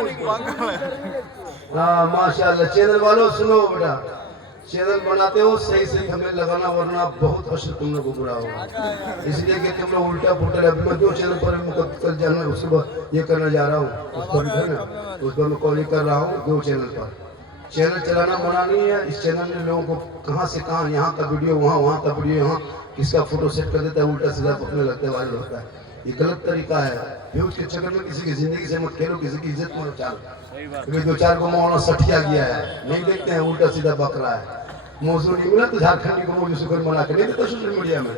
हाँ माशाल्लाह। चैनल वालों सुनो बेटा, चैनल बनाते हो सही सही हमें लगाना, वरना बहुत असर तुम लोग को बुरा होगा। इसलिए कि तुम लोग उल्टा पुल्टा, अभी मैं 2 चैनल पर कल जाना, उसको ये करने जा रहा हूँ, उस पर मैं कॉलिंग कर रहा हूँ 2 चैनल पर। चैनल चलाना मना नहीं है, इस चैनल में लोगों को कहाँ से कहाँ, यहाँ का वीडियो वहाँ, वहाँ का वीडियो यहाँ, किसका फोटो सेट कर देता है, उल्टा सीधा पकड़ने लगता है, वायरल होता है। ये गलत तरीका है। व्यूज के चक्कर में किसी की जिंदगी से मत खेलो, किसी की इज्जत मत उछालो। 2-4 को मौलाना सठिया गया है, नहीं देखते हैं, उल्टा सीधा बक रहा है। मौसू नहीं मिला तो झारखंडी को मौजू शुक्र मना के नहीं देता सोशल मीडिया में,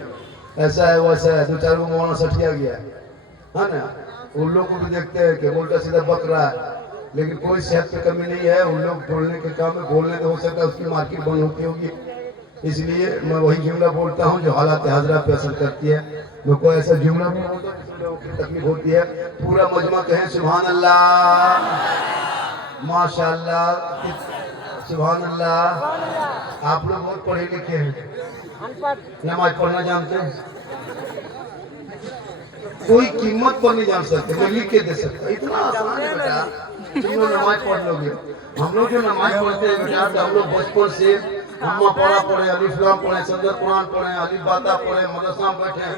ऐसा है वैसा है। 2-4 को मौलाना सठिया गया है ना, उन लोग को भी देखते हैं कि उल्टा सीधा बक रहा है, लेकिन कोई सेहत पे कमी नहीं है। उन लोग बोलने के काम में बोलने तो हो सकता है उसकी मार्केट बंद होती होगी, इसलिए मैं वही जुमला बोलता हूँ जो हालात हाजरा पे असर करती है। मैं कोई ऐसा जुमला नहीं बोलता जिससे लोगों की तकलीफ होती है। पूरा मजमा कहें सुभान अल्लाह, माशाअल्लाह, सुभान अल्लाह। आप लोग बहुत पढ़े लिखे हैं, नमाज पढ़ना जानते हैं, कोई कीमत पर नहीं जान सकते, मैं लिख के दे सकता। इतना आसान है बेटा, तुम लोग नमाज पढ़ लोगे। हम लोग जो नमाज पढ़ते हैं बेटा, तो हम लोग बचपन से अम्मा पढ़ा पढ़े, अलिफ लाम पढ़े, सदर कुरान पढ़े, अलिफ बाता पढ़े, मदरसा में बैठे,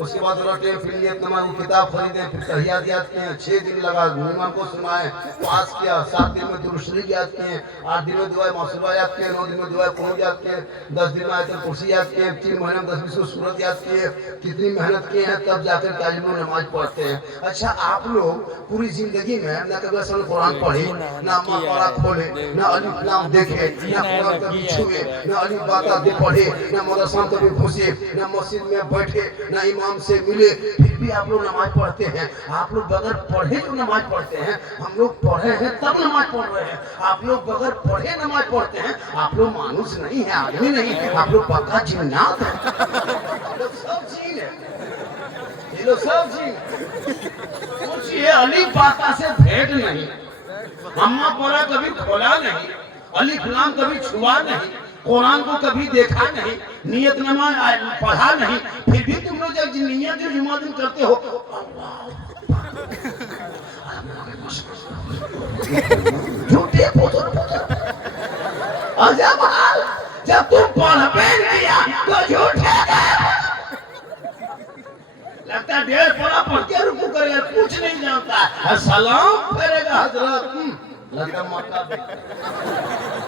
उसके बाद रटे, फिर ये तमाम किताब खरीदे, फिर तहियात याद किए, 6 दिन लगा इमाम को सुनाए, पास किया, 7 दिन में दुरूद शरीफ याद किए, 8 दिन में दुआ मासूरा याद किए, 9 दिन में दुआ कुनूत याद किए, 10 दिन में आयतुल कुर्सी याद किए, 3 महीने में 10-20 सूरत याद किए। कितनी मेहनत किए हैं, तब जाकर तालिब लोग नमाज पढ़ते हैं। अच्छा, आप लोग पूरी जिंदगी में न कभी असल कुरान पढ़े, ना अम्मा पारा खोले, ना अलिफ लाम देखे, ना कुरान कभी छुए, ना अलिफ बाता दे पढ़े, ना मदरसा में कभी घुसे, ना मस्जिद में बैठे, ना इमाम से मिले, फिर भी आप लोग नमाज पढ़ते हैं। आप लोग बगैर पढ़े जो नमाज पढ़ते हैं, हम लोग पढ़े हैं तब नमाज पढ़ रहे हैं। आप लोग बगैर पढ़े नमाज पढ़ते हैं। आप लोग मानुस नहीं है, आदमी नहीं है, आप लोग पक्का जिन्नात है। सब जीन है, ये लोग सब जीन। कुछ ये अलिफ बाता से भेंट नहीं, अम्मा पारा कभी खोला नहीं, अलिफ लाम कभी छुआ नहीं, कुरान को कभी देखा नहीं, नियत नमाज पढ़ा नहीं, फिर भी तुम लोग जब नियत जो जुमा दिन करते हो, झूठे अजब हाल, जब तुम पढ़बे किया तो झूठे लगता है। 1.5 पढ़ा पढ़ के रुकू करेगा, कुछ नहीं जानता है, सलाम करेगा हजरत, लगता मक्का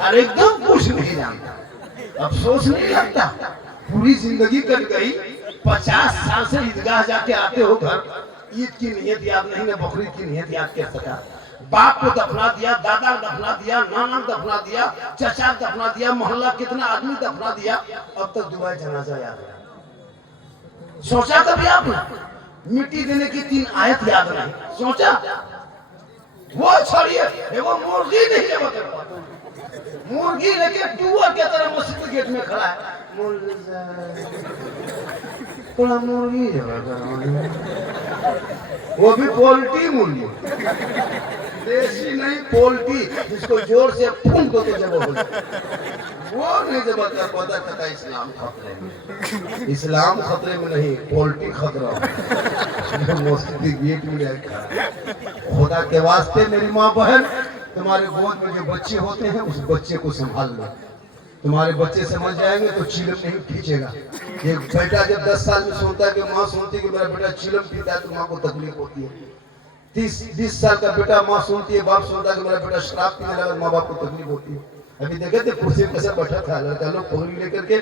अरे एकदम कुछ नहीं जानता। अफसोस नहीं लगता, पूरी जिंदगी कट गई, 50 साल से ईदगाह जाके आते हो घर, ईद की नियत याद नहीं, ना बकरीद की नियत याद कर सका। बाप को दफना दिया, दादा को दफना दिया, नाना को दफना दिया, चचा को दफना दिया, मोहल्ला कितना आदमी दफना दिया, अब तक दुआ जनाजा याद है। सोचा कभी आपने मिट्टी देने की 3 आयत याद नहीं सोचा? वो छोड़िए, वो मुर्गी नहीं लेकर, मुर्गी लेके टूअर के तरह मस्जिद के गेट में खड़ा है, मुर्गी वो भी पोल्ट्री मुर्गी, देसी नहीं पोल्ट्री, जिसको जोर से फूंक दो तो जब हो जाए, वो नहीं जब पता कहता इस्लाम खतरे में, इस्लाम खतरे में नहीं, पोल्ट्री खतरा मस्जिद गेट में जाए। खुदा के वास्ते मेरी माँ बहन, तुम्हारे गोद में जो बच्चे होते हैं उस बच्चे को संभालना। तुम्हारे बच्चे समझ जाएंगे तो चिलम नहीं खींचेगा। एक बेटा जब 10 साल में सुनता है कि माँ सुनती है कि मेरा बेटा चिलम पीता है तो माँ को तकलीफ होती है। 30-20 साल का बेटा माँ सुनती है, बाप सुनता है कि मेरा बेटा शराब पीने लगा, माँ बाप को तकलीफ होती है। अभी देखे थे कुर्सी में कैसे बैठा था लड़का लोग पगड़ी लेकर के,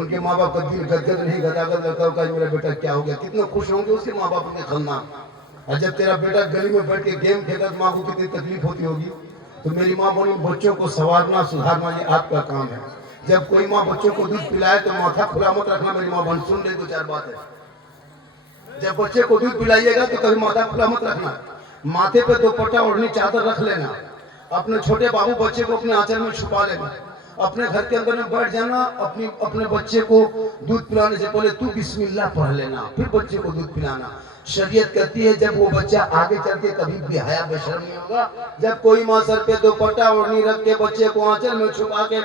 उनके माँ बाप का दिल गदगद नहीं गदागद, लड़का का मेरा बेटा क्या हो गया, कितना खुश होंगे उसके माँ बाप के खानदान। और जब तेरा बेटा गली में बैठ के गेम खेलता तो माँ को कितनी तकलीफ होती होगी। तो मेरी माँ बोली बच्चों को संवारना सुधारना ये आपका काम है। जब कोई माँ बच्चों को दूध पिलाए तो माथा खुला मत रखना, मेरी माँ बन सुन ले 2-4 बात है। जब बच्चे को दूध पिलाइएगा तो कभी माथा खुला मत रखना, माथे पे दुपट्टा ओढ़नी चादर रख लेना, अपने छोटे बाबू बच्चे को अपने आंचल में छुपा लेना, अपने घर के अंदर में बैठ जाना, अपने बच्चे को दूध पिलाने से पहले तू बिस्मिल्लाह पढ़ लेना, फिर बच्चे को दूध पिलाना। शरीयत कहती है जब वो बच्चा आगे चल के कभी बेहया बेशर्म नहीं होगा। जब कोई माँ सर पे दुपट्टा ओढ़नी रख के बच्चे को आंचल में छुपा के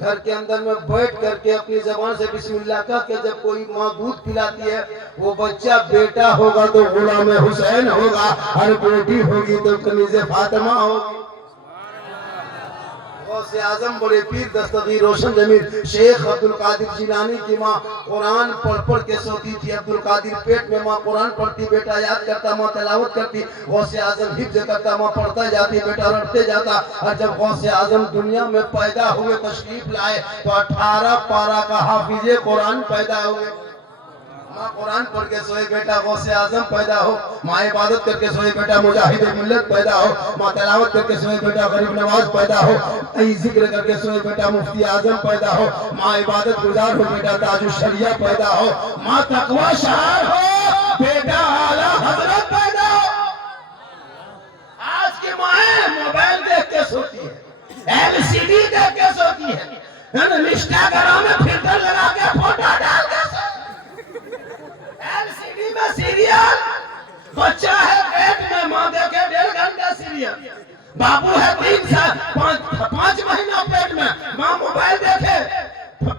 घर के अंदर में बैठ करके अपनी जबान से बिस्मिल्लाह कह के जब कोई माँ दूध पिलाती है, वो बच्चा बेटा होगा तो गुलाम हुसैन होगा, और बेटी होगी तो कनीज़े फातिमा होगी। गौसे आजम बड़े पीर दस्तगीर रोशन जमीन शेख अब्दुल कादिर जिलानी की माँ कुरान पढ़ के सोती थी। अब्दुल कादिर पेट में माँ कुरान पढ़ती, बेटा याद करता, माँ तिलावत करती। गौसे आजम हिफ्ज करता, माँ पढ़ता जाती, बेटा रटते जाता। और जब गौसे आजम दुनिया में पैदा हुए, तशरीफ लाए, तो 18 पारा का हाफिजे कुरान पैदा हुए। माँ कुरान पढ़ के सोए, बेटा गौसे आजम पैदा हो। माँ इबादत करके सोए, बेटा मुजाहिद मिल्लत पैदा हो। माँ तिलावत करके सोए, बेटा गरीब नवाज पैदा हो। जिक्र करके सोए, बेटा मुफ्ती आजम पैदा हो। माँ इबादत गुजार हो, बेटा ताजुश शरिया पैदा हो। माँ तकवा शार हो, बेटा आला हजरत पैदा हो। आज की माँ मोबाइल देख के सोती है, LCD देख के सोती है, इंस्टाग्राम में फिल्टर लगा के फोटो डाल के LCD में सीरियल, बच्चा है पेट में, माँ देखे 1.5 घंटा सीरियल, बाबू है 3 साल 5 महीना पेट में, माँ मोबाइल देखे,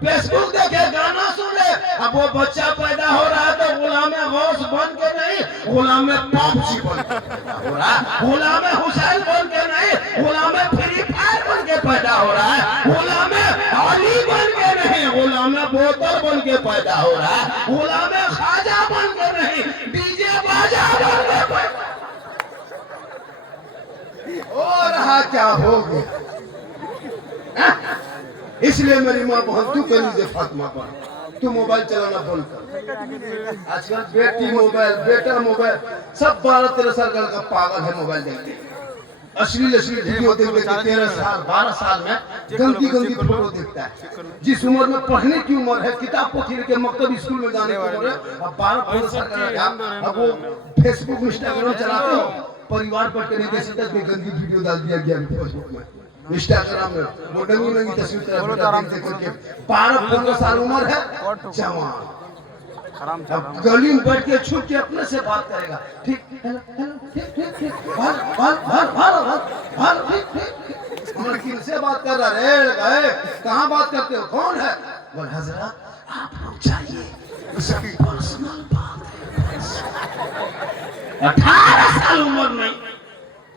फेसबुक देखे, गाना सुन ले। अब वो बच्चा पैदा हो रहा है तो गुलाम गौस बन के नहीं, गुलाम पबजी बन के पैदा हो रहा है, गुलाम हुसैन बन के नहीं, गुलाम फ्री फायर बन के पैदा हो रहा है, गुलाम अली बन के बोतल बन के पैदा हो रहा है, गुलाम खाजा बन के नहीं, डीजे बाजा बन के पैदा हो रहा। क्या हो गया? इसलिए मेरी माँ बहन तू कह लीजिए फातिमा पर तू मोबाइल चलाना बंद कर। आजकल बेटी मोबाइल, बेटा मोबाइल, सब 12-13 साल का पागल है मोबाइल देखते। अश्लील वीडियो देख के 13 साल 12 साल में गंदी फोटो देखता है। जिस उम्र में पढ़ने की उम्र है, किताब पोथी लेके मकतब स्कूल में जाने की उम्र है, अब 12-15 साल का लड़का अब वो फेसबुक इंस्टाग्राम चलाते हो, परिवार पर के नहीं देख सकता, गंदी वीडियो डाल दिया गया फेसबुक में इंस्टाग्राम में, वो नंगी तस्वीर देख करके 12-15 साल उम्र है, जवान अब गली में बैठ के छुप के अपने से बात करेगा। ठीक ठीक भाल किनसे बात कर रहा है? कहाँ बात करते हो? कौन है? बोल हजरत आप लोग चाहिए, सब पर्सनल बात है। 18 साल उम्र में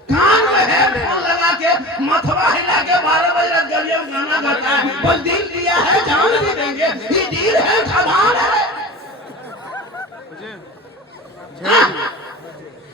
कान में हेडफोन लगा के मथवा हिला के 12 बजे गलियों में गाना गाता है। बोल दिल दिया है जान भी देंगे, ये दिल है खदान है,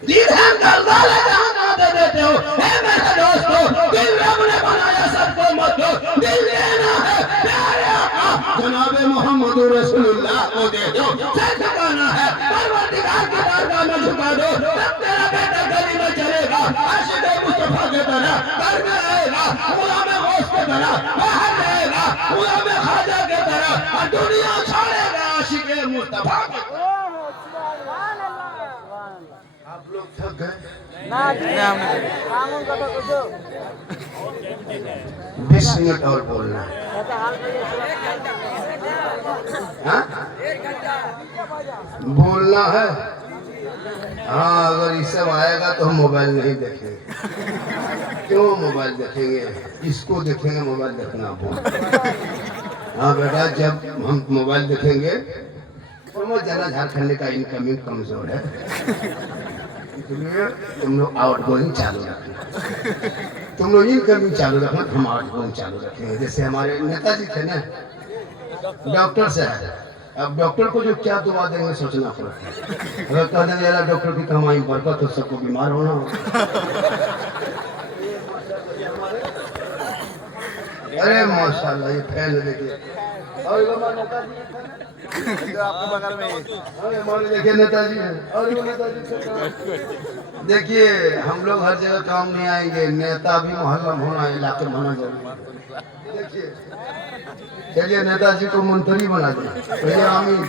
दिल है गलगल है, जहाँ दे देते हो। हे मेरे दोस्तों, दिल रब ने बनाया, सबको मत दो, दिल देना है प्यारे आका जनाबे मोहम्मद रसूलुल्लाह को दे दो। सर झुकाना है परवरदिगार की बारगाह में झुका दो, तब तेरा बेटा गली में चलेगा, आशिक मुस्तफा के तरह घर में आएगा, गुलाम गौस के तरह बाहर रहेगा, गुलाम खाजा के तरह, और दुनिया छोड़ेगा आशिक मुस्तफा के। आप लोग थक गए? बीस मिनट और बोलना है। हाँ? बोलना है। हाँ, अगर ये सब आएगा तो हम मोबाइल नहीं देखेंगे। क्यों मोबाइल देखेंगे? इसको देखेंगे, मोबाइल देखना बोल। हाँ बेटा, जब हम मोबाइल देखेंगे तो जना झारखंड का इनकमिंग कमजोर है, इसलिए तुम लोग आउट गोइंग चालू रखना, तुम लोग इनकमिंग चालू रखना, हम आउट गोइंग चालू रखेंगे। जैसे हमारे नेताजी थे ना, डॉक्टर साहब, अब डॉक्टर को जो क्या दुआ देंगे सोचना पड़ता है। अगर कह देंगे यार डॉक्टर की कमाई बरकत तो सबको बीमार होना हो। अरे माशाल्लाह, ये फैन देखिए, आपके बगल में देखिए नेताजी है, और वो नेताजी देखिए, हम लोग हर जगह काम नहीं आएंगे, नेता भी मोहल्ला में होना, इलाके में होना जरूरी। देखिए, चलिए नेताजी को मंत्री बना दिया, पहले आमीन,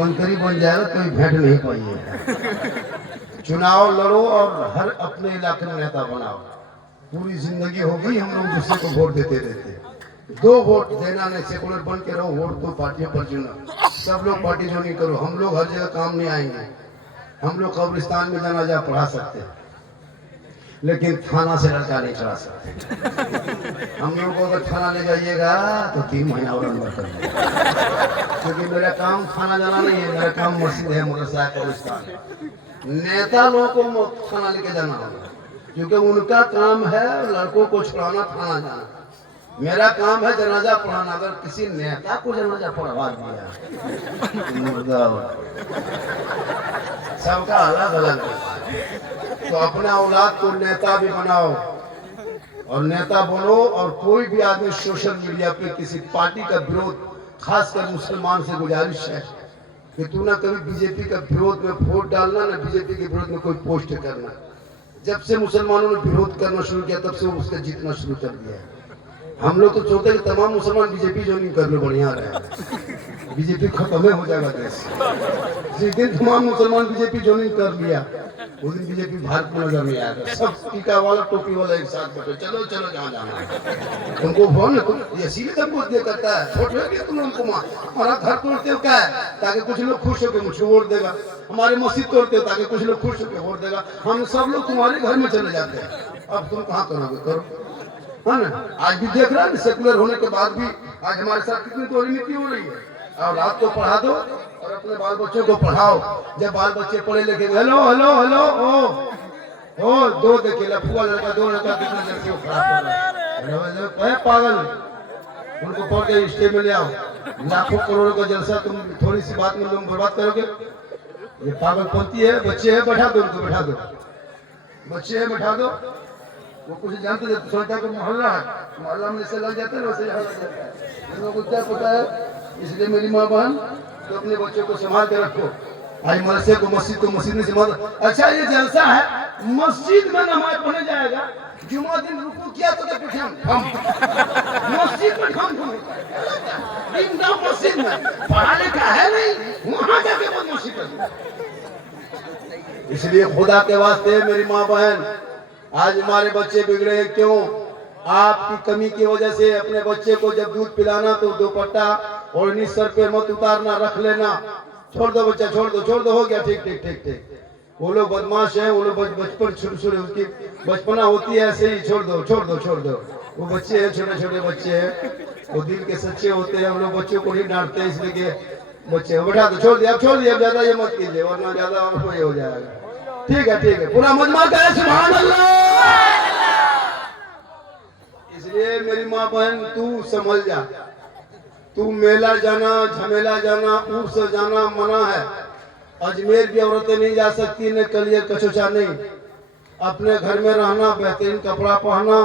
मंत्री बन जाएगा कोई भेंट नहीं पाइए। चुनाव लड़ो और हर अपने इलाके में नेता बनाओ। पूरी जिंदगी हो गई हम लोग दूसरे को वोट देते रहते, 2 वोट देना नहीं, सेकुलर बन के रहो, वोट 2 पार्टियों पर चुनो, सब लोग पार्टी जो नहीं करो। हम लोग हर जगह काम नहीं आएंगे, हम लोग कब्रिस्तान में जनाजा पढ़ा सकते हैं, लेकिन थाना से लड़का नहीं चढ़ा सकते। हम लोग को अगर थाना ले जाइएगा तो 3 महीना और अंदर कर देंगे, क्योंकि मेरा काम थाना जाना नहीं है, मेरा काम मस्जिद है, मदरसा, कब्रिस्तान। नेता लोगों को थाना लेके जाना होगा, क्योंकि उनका काम है लड़कों को छुड़ाना, थाना जाना। मेरा काम है जनाजा पढ़ाना। अगर किसी नेता को जनाजा पढ़वा दिया मुर्दा, सबका अलग अलग है। तो अपना औलाद को नेता भी बनाओ और नेता बनो। और कोई भी आदमी सोशल मीडिया पे किसी पार्टी का विरोध, खासकर मुसलमान से गुजारिश है कि तू ना कभी बीजेपी का विरोध में वोट डालना, ना बीजेपी के विरोध में कोई पोस्ट करना। जब से मुसलमानों ने विरोध करना शुरू किया तब से उसका जीतना शुरू कर दिया है। हम लोग तो चाहते हैं कि तमाम मुसलमान बीजेपी ज्वाइन कर लो, बढ़िया रहे, बीजेपी खत्म हो जाएगा देश। जिस दिन तमाम मुसलमान बीजेपी ज्वाइन कर लिया उस दिन बीजेपी भारत में नजर नहीं आएगा। सब टीका वाला टोपी वाला एक साथ बैठे, चलो चलो जहाँ जाना है तुमको फोन, ये सीधे तुमको दे करता है, छोड़ रहे तुम उनको हमारा घर तोड़ते हो क्या है ताकि कुछ लोग खुश होकर मुझे वोट देगा, हमारे मस्जिद तोड़ते हो ताकि कुछ लोग खुश होकर वोट देगा, हम सब लोग तुम्हारे घर में चले जाते हैं। अब तुम कहाँ करोगे? करो, है ना? आज भी देख रहा है सेकुलर होने के बाद भी आज हमारे साथ कितनी तोड़ी नीति हो रही है। और रात को पढ़ा दो और अपने बाल बच्चों को पढ़ाओ। जब बाल बच्चे पढ़े लिखे, हेलो हेलो हेलो ओ 2 देखे लफुआ लड़का, 2 लड़का, कितने लड़के को खराब कर रहा है, पागल, उनको पढ़ के स्टेज में ले आओ। लाखों करोड़ों का जलसा तुम थोड़ी सी बात में तुम बर्बाद करोगे। ये पागलपंती है। बच्चे हैं बैठा दो उनको, बैठा दो। बच्चे हैं बैठा दो। वो कुछ जानते थे, सोचता कि मोहल्ला है, मोहल्ला में जैसे लग जाते हैं वैसे यहाँ लग जाता है। इन लोगों को क्या पता है। इसलिए मेरी माँ बहन तो अपने बच्चों को संभाल के रखो। आज मदरसे को मस्जिद में संभाल। अच्छा ये जलसा है, मस्जिद में नमाज पढ़ने जाएगा, जुम्मा दिन रुकू किया तो पूछे मस्जिद में मस्जिद में पढ़ा लिखा है नहीं, वहां जाके बदमाशी कर। इसलिए खुदा के वास्ते मेरी माँ बहन, आज हमारे बच्चे बिगड़े क्यों? आपकी कमी की वजह से। अपने बच्चे को जब दूध पिलाना तो दुपट्टा ओढ़नी सर पे मत उतारना, रख लेना। छोड़ दो बच्चा, छोड़ दो, हो गया, ठीक ठीक ठीक ठीक। वो लोग बदमाश है, वो लोग बचपन शुरू उसकी बचपना होती है ऐसे ही। छोड़ दो। वो बच्चे हैं, छोटे छोटे बच्चे हैं, वो दिल के सच्चे होते हैं। हम लोग बच्चों को नहीं डांटते इसलिए कि बच्चे बैठा दो, छोड़ दिया अब ज्यादा ये मत कीजिए वरना ज्यादा आपको ये हो जाएगा। ठीक है, पूरा मजमा का है सुभान अल्लाह। इसलिए मेरी माँ बहन तू समझ जा, तू मेला जाना, झमेला जाना, ऊर से जाना मना है। अजमेर भी औरतें नहीं जा सकती, न कलियर कचोचा नहीं। अपने घर में रहना, बेहतरीन कपड़ा पहनना,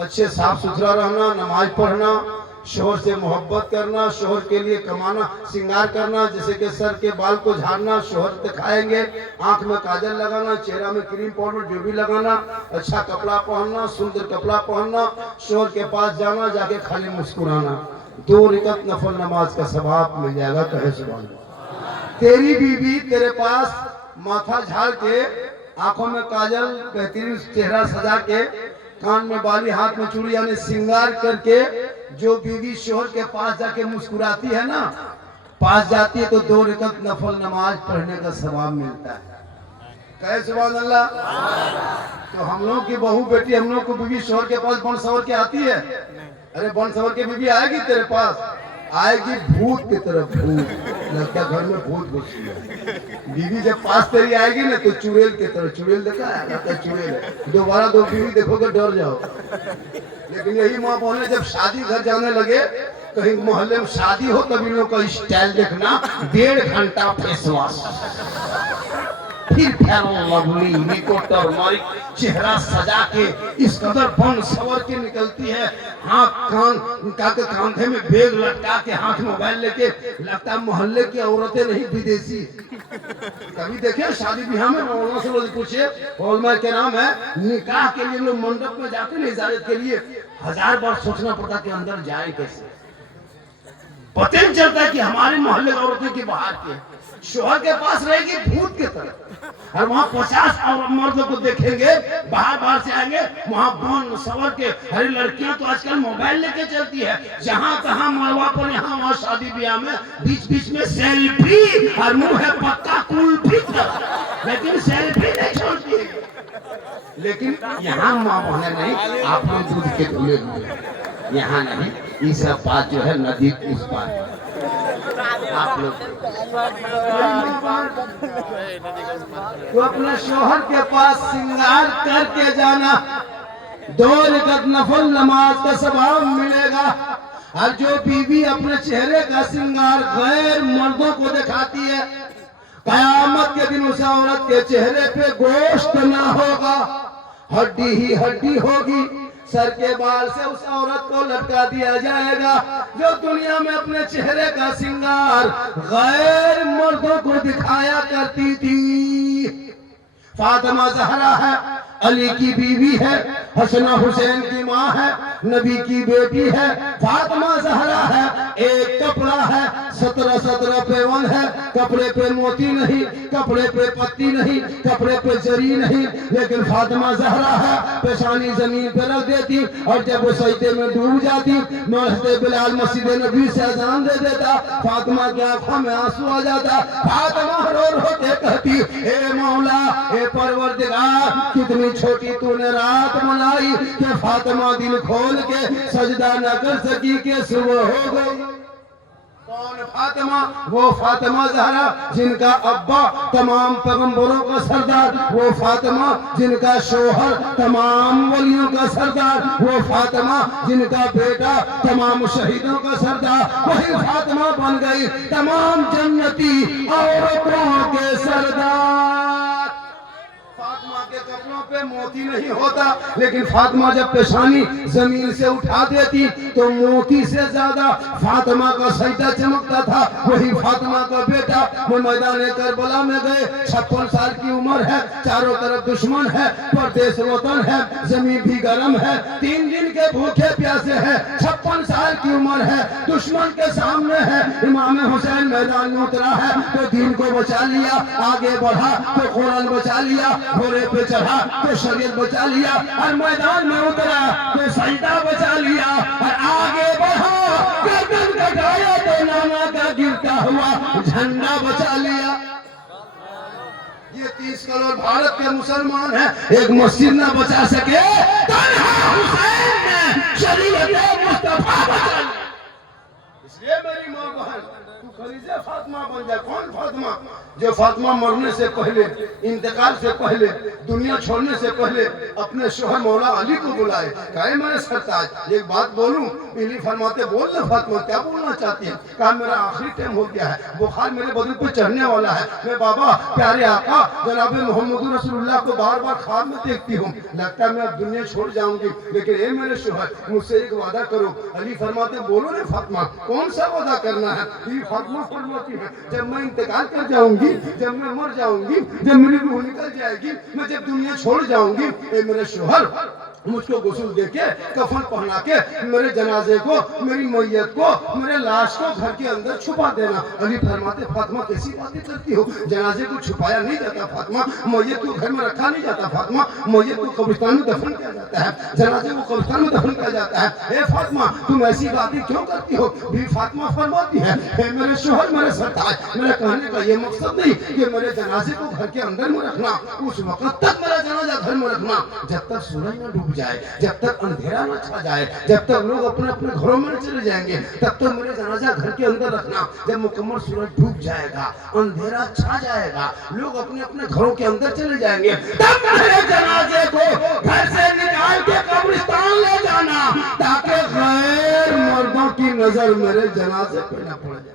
अच्छे साफ सुथरा रहना, नमाज पढ़ना, शोहर से मोहब्बत करना, शोहर के लिए कमाना, श्रृंगार करना, जैसे कि सर के बाल को झाड़ना, शोहर दिखाएंगे, आंख में काजल लगाना, चेहरा में क्रीम पाउडर जो भी लगाना, अच्छा कपड़ा पहनना, सुंदर कपड़ा पहनना, शोहर के पास जाना, जाके खाली मुस्कुराना। 2 रकात नफल नमाज का सवाब मिल जाएगा। कहे सुभान अल्लाह। तेरी बीवी तेरे पास माथा झाड़ के, आंखों में काजल, बेहतरीन चेहरा सजा के, कान में बाली, हाथ में चूड़ी, यानी श्रृंगार करके जो बीवी शोहर के पास जाके मुस्कुराती है ना, पास जाती है तो 2 रकात नफल नमाज पढ़ने का सवाब मिलता है। कहे सुभान अल्लाह। तो हम लोग की बहू बेटी, हम लोग को बीवी शोहर के पास बन सवर के आती है। अरे बन सवर के बीवी आएगी तेरे पास, आएगी भूत की तरफ, भूत लगता घर में भूत घुसी है। बीवी जब पास तेरी आएगी ना तो चुड़ैल की तरह, चुड़ैल देखा है, लगता है चुड़ैल है। दोबारा 2 बीवी देखोगे डर जाओ। लेकिन यही माँ बहने जब शादी घर जाने लगे, कहीं मोहल्ले में शादी हो, तभी लोग का स्टाइल देखना, 1.5 घंटा फेस वॉश, फिर लवली निकोटर मारी, चेहरा सजा के इस कदर बन सवर के निकलती है। हाथ कान कांधे में बैग लटका के, हाथ मोबाइल लेके, लगता है मोहल्ले की औरतें नहीं विदेशी। कभी देखे शादी ब्याह में मौलाना से रोज पूछे, मौलमा के नाम है, निकाह के लिए लोग मंडप में जाते हैं इजाजत के लिए, 1000 बार सोचना पड़ता कि अंदर जाए कैसे। पता नहीं चलता कि हमारे मोहल्ले की औरतें की बाहर के शोहर के पास रहेगी भूत की तरह, और वहाँ 50 और मर्दों को देखेंगे, बाहर से आएंगे, वहाँ बन सवर के। हरी लड़कियां तो आजकल मोबाइल लेके चलती है, जहाँ तहाँ मरवा पर, यहाँ वहाँ शादी ब्याह में बीच में सेल्फी, और मुंह है पक्का कुल्फी, लेकिन सेल्फी नहीं छोड़ती है। लेकिन यहाँ माँ बहने नहीं, आप लोग दूध के धुले हुए, यहाँ नहीं। ये सब बात जो है नदी उस पार, आप लोग तो अपने शोहर के पास श्रृंगार करके जाना, 2 रकात नफल नमाज का सवाब मिलेगा। और जो बीवी अपने चेहरे का श्रृंगार गैर मर्दों को दिखाती है, कयामत के दिन उस औरत के चेहरे पे गोश्त ना होगा, हड्डी ही हड्डी होगी। सर के बाल से उस औरत को लटका दिया जाएगा जो दुनिया में अपने चेहरे का श्रृंगार गैर मर्दों को दिखाया करती थी। फातिमा ज़हरा है, अली की बीवी है, हसन हुसैन की माँ है, नबी की बेटी है। फातिमा ज़हरा है, एक कपड़ा है, 17 पेवन है, कपड़े पे मोती नहीं, कपड़े पे पत्ती नहीं, कपड़े पे जरी नहीं, लेकिन फातिमा ज़हरा है, पेशानी जमीन पे रख देती, और जब वो सजदे में डूब जाती, मस्जिद बिलाल मस्जिद नबी से अजान दे देता, फातिमा की आंखों में आंसू आ जाता। फातिमा रो रो के कहती, ए मौला, ए परवरदिगार, कितनी छोटी तूने रात मनाई कि फातिमा दिल खोल के सजदा न कर सकी कि सुबह हो गई। कौन फातिमा? वो फातिमा ज़हरा जिनका अब्बा तमाम पैगंबरों का सरदार, वो फातिमा जिनका शोहर तमाम वलियों का सरदार, वो फातिमा जिनका बेटा तमाम शहीदों का सरदार, वही फातिमा बन गई तमाम जन्नती औरतों के सरदार। फातिमा के कपड़ों पे मोती नहीं होता, लेकिन फातिमा जब पेशानी जमीन से उठा देती तो मोती से ज्यादा फातिमा का सजदा चमकता था। वही फातिमा का बेटा वो मैदान करबला में गए, 56 साल की उम्र है, चारों तरफ दुश्मन है, परदेश वतन है, जमीन भी गर्म है, 3 दिन के भूखे प्यासे है, 56 साल की उम्र है, दुश्मन के सामने है। इमाम हुसैन मैदान में उतरा है तो दीन को बचा लिया, आगे बढ़ा तो कुरान बचा लिया, घोड़े पे चढ़ा तो शरीयत बचा लिया, और मैदान में उतरा तो सजदा बचा लिया, और आगे बढ़ा गर्दन कटाया तो नाना का गिरता हुआ झंडा बचा लिया। ये 30 करोड़ भारत के मुसलमान हैं, एक मस्जिद ना बचा सके, तन्हा हुसैन ने शरीयत मुस्तफा बचा लिया। इसलिए मेरी माँ बहन, तू खलीजे फातिमा बन जा। कौन फातिमा? जो फातिमा मरने से पहले, इंतकाल से पहले, दुनिया छोड़ने से पहले अपने शोहर मौला अली को बुलाए, कहे मेरे सरताज एक बात बोलूं? पीली फरमाते बोल ले फातिमा, क्या बोलना चाहती है? कहा मेरा आखिरी टाइम हो गया है, बुखार मेरे बदन पे चढ़ने वाला है, मैं बाबा प्यारे आका जनाब मोहम्मद रसूलुल्लाह को बार बार ख्वाब में देखती हूँ, लगता है मैं अब दुनिया छोड़ जाऊंगी, लेकिन ए मेरे शोहर मुझसे एक वादा करो। अली फरमाते बोलो ने फातिमा, कौन सा वादा करना है? फातिमा फरमाती है जब मैं इंतकाल कर जाऊंगी, जब मैं मर जाऊंगी, जब मेरी रूह निकल जाएगी, मैं जब दुनिया छोड़ जाऊंगी, ए मेरे शोहर मुझको गुस्ल देके कफन पहना के मेरे जनाजे को, मेरी मैयत को, मेरे लाश को घर के अंदर छुपा देना। अली फरमाते फातिमा कैसी बातें करती हो? जनाजे को छुपाया नहीं जाता फातिमा, मैयत को घर में रखा नहीं जाता फातिमा, मैयत को कब्रिस्तान में दफन किया जाता है, जनाजे को कब्रिस्तान में दफन किया जाता है। ए फातिमा तुम ऐसी बातें क्यों करती हो? भी फातिमा फरमाती है मेरे शोहर मेरे सरताज, मेरे कहने का ये मकसद नहीं कि मेरे जनाजे को घर के अंदर में रखना, उस वक्त तक मेरा जनाजा घर में रखना जब तक सूरज न डूब जाए, जब तक अंधेरा न छा जाए, जब तक लोग अपने अपने घरों में चले जाएंगे, तब तक मेरे जनाजा घर के अंदर रखना। जब मुकम्मल सूरज डूब जाएगा, अंधेरा छा जाएगा, लोग अपने अपने घरों के अंदर चले जाएंगे, तब मेरे जनाजे को घर से निकाल के कब्रिस्तान ले जाना, ताकि गैर मर्दों की नजर मेरे जनाजे पे न पड़ जाए।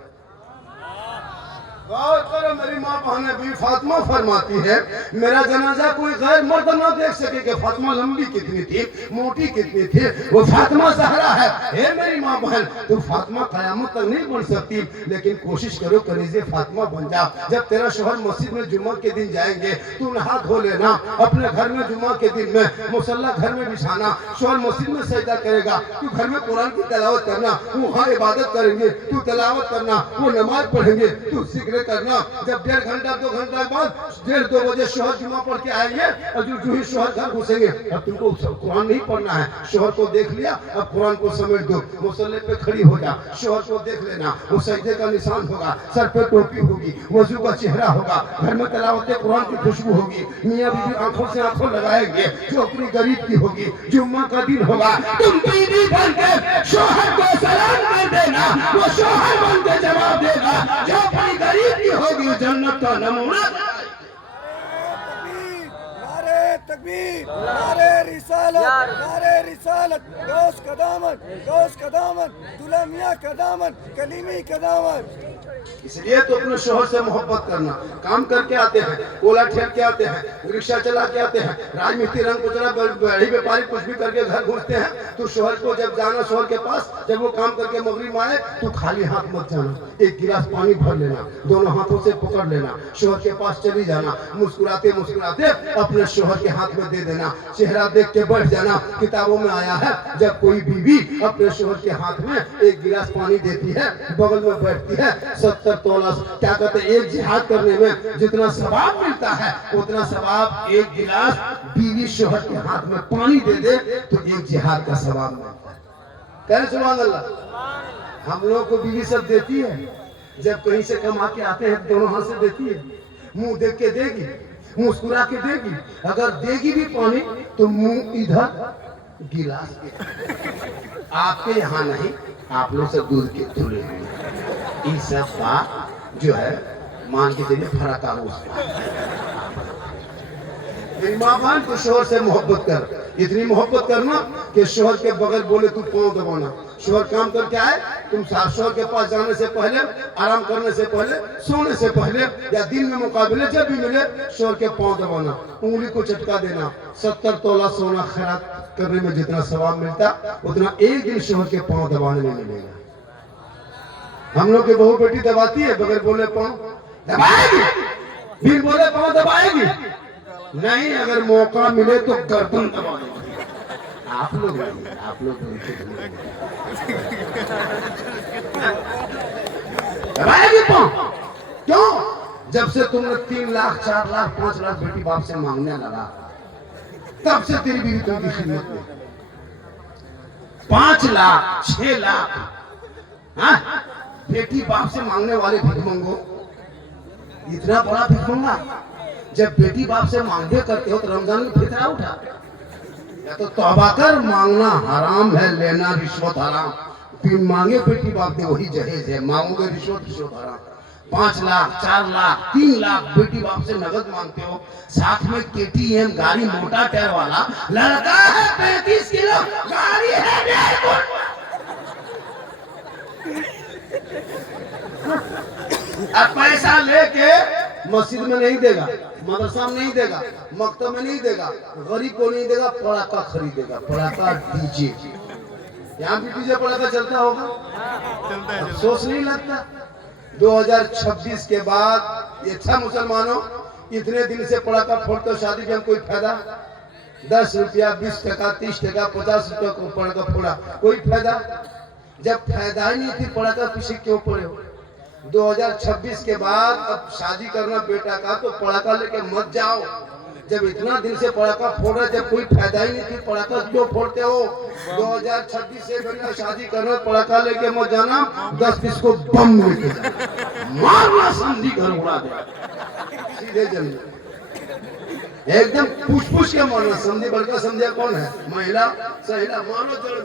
मेरी माँ बहने भी फातिमा फरमाती है मेरा जनाजा कोई गैर मर्द ना देख सके कि फातिमा लंबी कितनी थी, मोटी कितनी थी, वो फातिमा ज़हरा है। हे मेरी माँ बहन, तू फातिमा क़यामत तक नहीं बन सकती, लेकिन कोशिश करो कनीज़े फातिमा बन जा। जब तेरा शोहर मस्जिद में जुम्मा के दिन जाएंगे, तू नहा धो लेना, अपने घर में जुम्मा के दिन में मुसल्ला घर में बिछाना, शोहर मस्जिद में सजदा करेगा, तू घर में कुरान की तिलावत करना, वहाँ इबादत करेंगे, तू तिलावत करना, वो नमाज पढ़ेंगे, तू जिक्र करना। जब 1.5 घंटा 2 घंटा बाद 1:30-2 बजे शोहर जुम्मा पढ़ के आएंगे और जो ही शोहर घर घुसेंगे, अब तुमको कुरान नहीं पढ़ना है, शोहर को देख लिया, अब कुरान को समेट दो, मुसल्ले पे खड़ी हो जा, शोहर को देख लेना, वो सजदे का निशान होगा, सर पे टोपी होगी, वजू का चेहरा होगा, घर में तिलावत कुरान की खुशबू होगी, मियाँ बीवी आंखों से आंखों लगाएंगे, जो अपनी गरीब की होगी, जुम्मा का दिन होगा, तुम बीवी बन के शोहर को सलाम कर देना, वो शोहर बन के जवाब देगा, जो अपनी गरीब की होगी जन्नत का नमूना। नारे तकबीर, नारे रिसालत, दोस्त का दामन, दुल्हा मियाँ का दामन, कलीमी का दामन। इसलिए तो अपने शोहर से मोहब्बत करना। काम करके आते हैं, ओला ठेल के आते हैं, रिक्शा चला के आते हैं, राजमिस्त्री रंग कुचरा बड़ी व्यापारी कुछ भी करके घर घुसते हैं, तो शोहर को जब जाना शोहर के पास, जब वो काम करके मगरिब आए, तो खाली हाथ मत जाना, एक गिलास पानी भर लेना, दोनों हाथों से पकड़ लेना, शोहर के पास चली जाना, मुस्कुराते मुस्कुराते अपने शोहर के हाथ में दे देना, चेहरा देख के बैठ जाना। किताबों में आया है जब कोई बीवी अपने शोहर के हाथ में एक गिलास पानी देती है, बगल में बैठती है, 70 तोला, क्या कहते हैं, एक जिहाद करने में जितना सवाब मिलता है उतना सवाब एक गिलास बीवी शोहर के हाथ में पानी दे दे तो एक जिहाद का सवाब मिलता है। कह सुभान अल्लाह। हम लोग को बीवी सब देती है, जब कहीं से कमा के आते हैं दोनों हाथ से देती है, मुंह देख के देगी, मुस्कुरा के देगी, अगर देगी भी पानी तो मुंह इधर गिलास आपके यहाँ नहीं, आप लोग सब दूध के तुले हुए। इस सब बात जो है मान के चलिए फर्क आ माँ बहन तो शोहर से मोहब्बत कर, इतनी मोहब्बत करना कि शोहर के बगल बोले तू पाँव दबाना। शोहर काम करके आए, तुम शोहर के पास जाने से पहले, आराम करने से पहले, सोने से पहले या दिन में मुकाबले जब भी मिले शोहर के पाँव दबाना, उंगली को चटका देना। 70 तोला सोना खैरात करने में जितना सवाब मिलता उतना एक दिन शोहर के पाँव दबाने में मिलेगा। हम लोग की बहू बेटी दबाती है, बगैर बोले पाँव दबाएगी, फिर बोले पाँव दबाएगी नहीं, अगर मौका मिले तो गर्दन दबा देंगे। आप लोग दबाएगी पाँव। क्यों? जब से तुमने 3 लाख 4 लाख 5 लाख बेटी बाप से मांगने लगा, तब से तेरी बीवी तुमकी खिदमत में 5 लाख 6 लाख हाँ? बेटी बाप से मांगने वाले भिखमंगो, इतना बड़ा भिखमंगा। जब बेटी बाप से मांगे करते हो तो रमजान में फितरा उठा, या तो तौबा कर, मांगना हराम है, लेना रिश्वत हराम। फिर मांगे बेटी बाप दे वही जहेज है, मांगोगे रिश्वत हराम। 5 लाख 4 लाख 3 लाख बेटी बाप से नगद मांगते हो, साथ में KTM गाड़ी मोटा टायर वाला, लड़का है 35 किलो, गाड़ी है 1.5 फुट। अब पैसा लेके मस्जिद में नहीं देगा, मदरसा में नहीं देगा, मकतब में नहीं देगा, गरीब को नहीं देगा, पड़ाका खरीदेगा, पड़ाका डीजे। यहाँ भी डीजे पड़ाका चलता होगा, अफसोस नहीं लगता? 2026 के बाद ये अच्छा मुसलमानों, इतने दिन से पड़ाका फोड़ते हो, शादी में कोई फायदा? 10 रुपया 20 टका 30 टका 50 रुपया को पड़ाका फोड़ा, कोई फायदा? जब फायदा ही नहीं थी पड़ाका पीछे क्यों पड़े हो? 2026 के बाद अब शादी करना बेटा का तो पड़ाका लेके मत जाओ। जब इतना दिन से पड़ाका फोड़ रहे, जब कोई फायदा ही नहीं थी पड़ाका क्यों फोड़ते हो? 2026 से बिना शादी करना, पड़ाका लेके मत जाना, 10-20 को बम लेके जाना, मारना, समझी घर उड़ा दे सीधे जमीन, एकदम पूछ के मारना। समझी बड़का समझिया कौन है? महिला सहिला, मानो जड़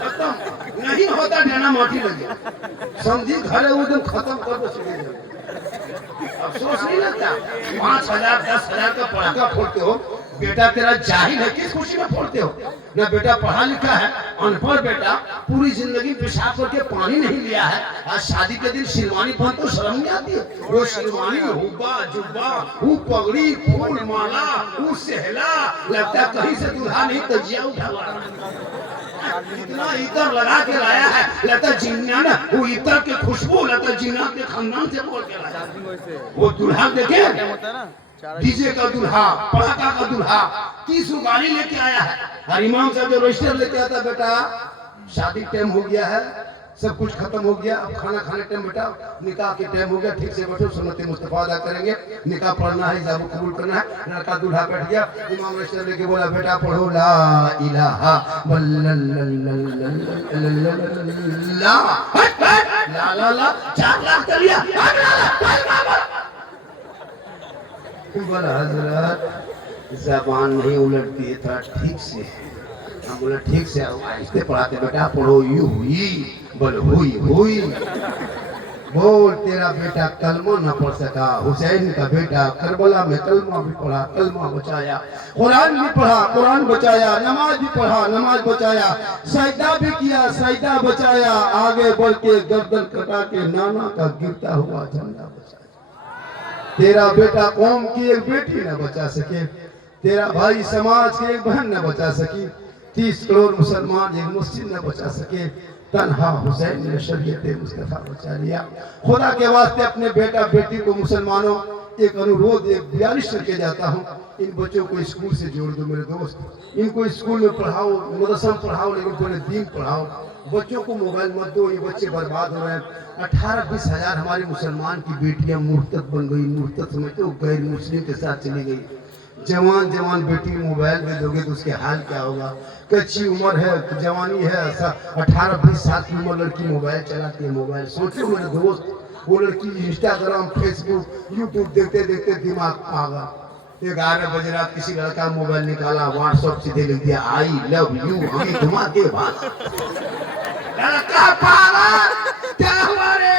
खत्म नहीं होता, डेना माटी लगे, समझी घर एकदम खत्म कर दो सीधे जमीन। अफसोस नहीं लगता? 5,000 10,000 का पड़ाका फोड़ते हो, बेटा तेरा जाहिल है, किस खुशी में फोड़ते हो? ना बेटा पढ़ा लिखा है, अनपढ़ बेटा, पूरी जिंदगी पेशाब करके पानी नहीं लिया है, आज शादी के दिन शेरवानी पहन तो शर्म नहीं आती है? वो शेरवानी में हुब्बा जुब्बा, वो पगड़ी, फूल माला, वो सहला, लगता है कहीं से दूल्हा नहीं तजिया उठा लाया, इतना इतर लगा के लाया है, लगता जिन्ना ना, वो इतर के खुशबू लगता जिन्ना के खानदान से बोल के लाया। वो दूल्हा देखे डीजे का दूल्हा, पड़ाका का दूल्हा, 30 गाड़ी लेके आया है, और इमाम साहब जो रजिस्टर लेके आता, बेटा शादी टाइम हो गया है, सब कुछ खत्म हो गया, अब खाना खाने टाइम, बेटा निकाह के टाइम हो गया, ठीक से बैठो, सुन्नत मुस्तफा अदा करेंगे, निकाह पढ़ना है, हिजाब कबूल करना है। लड़का दूल्हा बैठ गया, इमाम रजिस्टर लेके बोला, बेटा पढ़ो ला इलाहा ला 4 लाख कर लिया। बोला हजरत जबान नहीं उलटती है, थोड़ा ठीक से। हम बोला ठीक से आहिस्ते पढ़ाते, बेटा पढ़ो, यू हुई बोल हुई बोल, तेरा बेटा कलमा न पढ़ सका, हुसैन का बेटा करबला में कलमा भी पढ़ा, कलमा बचाया, कुरान भी पढ़ा, कुरान बचाया, नमाज भी पढ़ा, नमाज बचाया, सजदा भी किया, सजदा बचाया, आगे बढ़ के गर्दन कटा के नाना का गिरता हुआ झंडा बचाया। तेरा बेटा कौम की एक बेटी न बचा सके, तेरा भाई समाज की एक बहन न बचा सकी, 30 करोड़ मुसलमान एक मस्जिद न बचा सके, तन्हा हुसैन ने शरीयत मुस्तफा बचा लिया। खुदा के वास्ते अपने बेटा बेटी को मुसलमानों एक अनुरोध, एक 42 करके जाता हूँ, इन बच्चों को स्कूल से जोड़ दो मेरे दोस्त, इनको स्कूल में पढ़ाओ, मदरसा में पढ़ाओ, लेकिन पहले दीन पढ़ाओ। बच्चों को मोबाइल मत दो, ये बच्चे बर्बाद हो रहे हैं। 18-20 हजार हमारे मुसलमान की बेटियां मुर्तद बन गई, मुर्तद समझते हो, गैर मुस्लिम के साथ चली गई। जवान बेटी मोबाइल दे दोगे तो उसके हाल क्या होगा? कच्ची उम्र है, जवानी है, 18-20 साल की उम्र लड़की मोबाइल चलाती है। मोबाइल सोचो मेरे दोस्त, वो लड़की इंस्टाग्राम फेसबुक यूट्यूब देखते देखते दिमाग पागल। 11 बजे रात किसी लड़का मोबाइल निकाला, व्हाट्सएप सीधे लिख दिया आई लव यू, हमें घुमा के बाद लड़का पागल, क्या हुआ रे?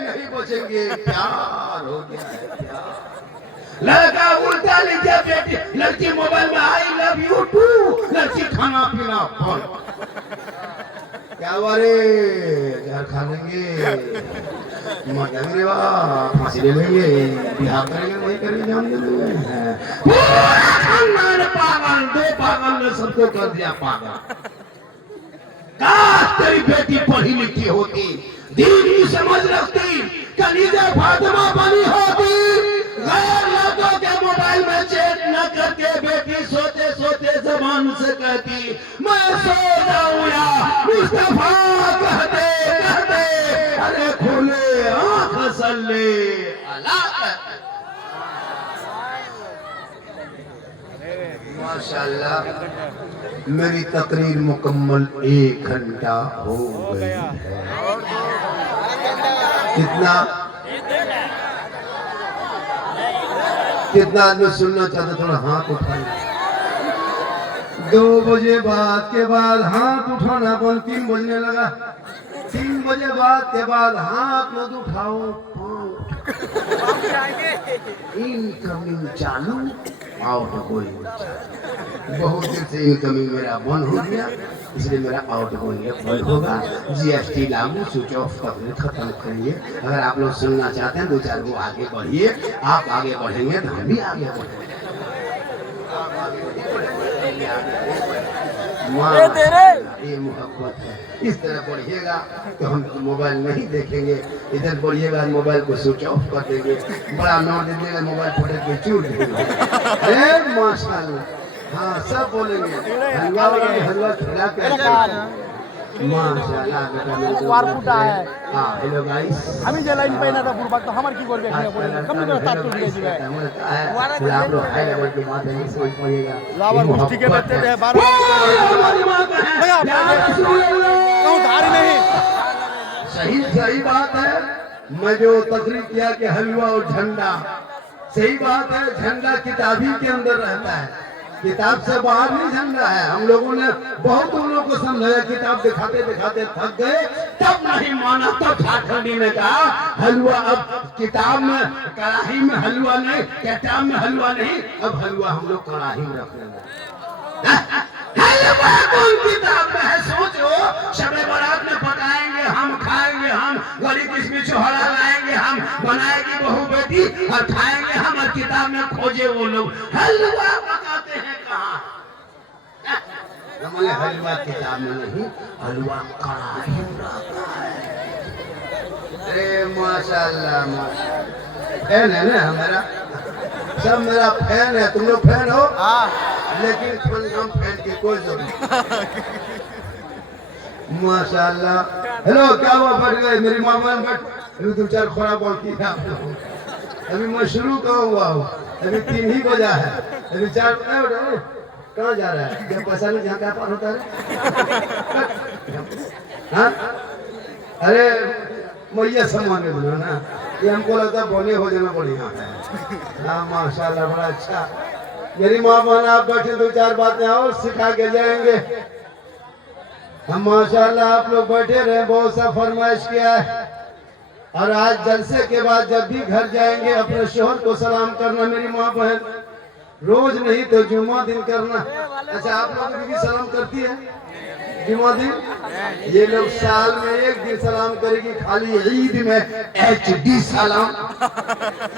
नहीं बचेंगे, प्यार हो गया है, प्यार। लड़का उल्टा लिख दिया बेटी, लड़की मोबाइल में आई लव यू टू, लड़की खाना पीना फोन। क्या हुआ रे? घर खा लेंगे, मर जाएंगे, वाह फांसी ले लेंगे, बिहार करेंगे, वही करेंगे, जान दे देंगे। पूरा खानदान पागल, दो पागल ने सबको कर दिया पागल। काश तेरी बेटी पढ़ी लिखी होती, दीन की समझ रखती, कलीजा फातिमा बनी होती, गैर लड़कों के मोबाइल में चेक न करके बेटी सोते सोते जबान से कहती मैं सो जाऊं या मुस्तफा कहते कहते अरे खुले आंख सल्ले अला कहते। माशाल्लाह मेरी तकरीर मुकम्मल 1 घंटा हो गई है। कितना आदमी सुनना चाहते थोड़ा हाथ उठाइए। 2 बजे बाद के बाद हाथ उठाना बंद, 3 बजने लगा, 3 बजे बाद के बाद हाथ मत उठाओ, इनकमिंग चालू आउट गोइंग। बहुत देर से इनकमिंग मेरा बंद हो गया, इसलिए मेरा आउट गोइंग बंद होगा। जीएसटी लागू, स्विच ऑफ करके खत्म करिए। अगर आप लोग सुनना चाहते हैं 2-4 को आगे बढ़िए, आप आगे बढ़ेंगे तो हम भी आगे बढ़ेंगे। ये मोहब्बत है, इस तरह बढ़िएगा तो हम मोबाइल नहीं देखेंगे, इधर बढ़िएगा मोबाइल को स्विच ऑफ कर देंगे, बड़ा नोट दे देगा, मोबाइल फोड़े के चूर देंगे। माशाल्लाह, हाँ सब बोलेंगे, हलवा वाला हलवा खिला के माशाल्लाह बेटा मेरे वार फुटा है। हां हेलो गाइस, আমি যে লাইন পাই না তা পুরো তো আমার কি করবে এখানে পড়ে কম করে তার টুট গেছে आप लोग हाई लेवल की बात नहीं सोच पाइएगा। लावर मुष्टि के बैठते थे 12 कहूं धार ही नहीं। सही बात है। मैं जो तकरीर किया कि हलवा और झंडा, सही बात है। झंडा किताबी के अंदर रहता है, किताब से बाहर नहीं झंडा है। हम लोगों ने बहुत उन लोगों को समझाया, किताब दिखाते दिखाते थक गए, तब नहीं माना, तब ठाठंडी ने कहा हलवा अब किताब में, कड़ाही में हलवा नहीं, किताब में हलवा नहीं, अब हलवा हम लोग कड़ाही में रख लेंगे। हलवा कौन किताब में है? सोचो, शबे बारात में पकाएंगे हम, खाएंगे हम, गली किस्मी चोहरा लाएंगे हम, बनाएगी बहू बेटी और खाएंगे हम, और किताब में खोजे वो लोग हलवा पकाते हैं कहाँ? हमारे हलवा किताब में नहीं, हलवा कड़ाही में रहता है। अरे माशाल्लाह, माशाल्लाह फैन है ना हमारा, सब मेरा फैन है। तुम लोग फैन हो? लेकिन हम फैन की कोई जरूरत नहीं। माशाल्लाह। हेलो, क्या हुआ? बैठ गए मेरी मामा बैठ, अभी 2-4 खोरा बाकी था। अभी मैं शुरू कहाँ हुआ हूँ, अभी 3 ही बजा है, अभी 4 कहाँ जा रहा है? क्या पैसा नहीं, जहाँ क्या पार होता है? हाँ? अरे मैया सम्मान दो ना, ये हमको लगता है बोले हो जाना बढ़िया है। हाँ माशाल्लाह, बड़ा अच्छा। मेरी माँ बहन आप बैठे 2-4 बातें और सिखा के जाएंगे। हम माशाल्लाह आप लोग बैठे रहे, बहुत सा फरमाइश किया है। और आज जलसे के बाद जब भी घर जाएंगे अपने शोहर को सलाम करना, मेरी माँ बहन, रोज नहीं तो जुम्मा दिन करना। अच्छा, आप लोग भी सलाम करती है जुम्मा दिन? ये लोग साल में 1 दिन सलाम करेगी, खाली ईद में HD सलाम।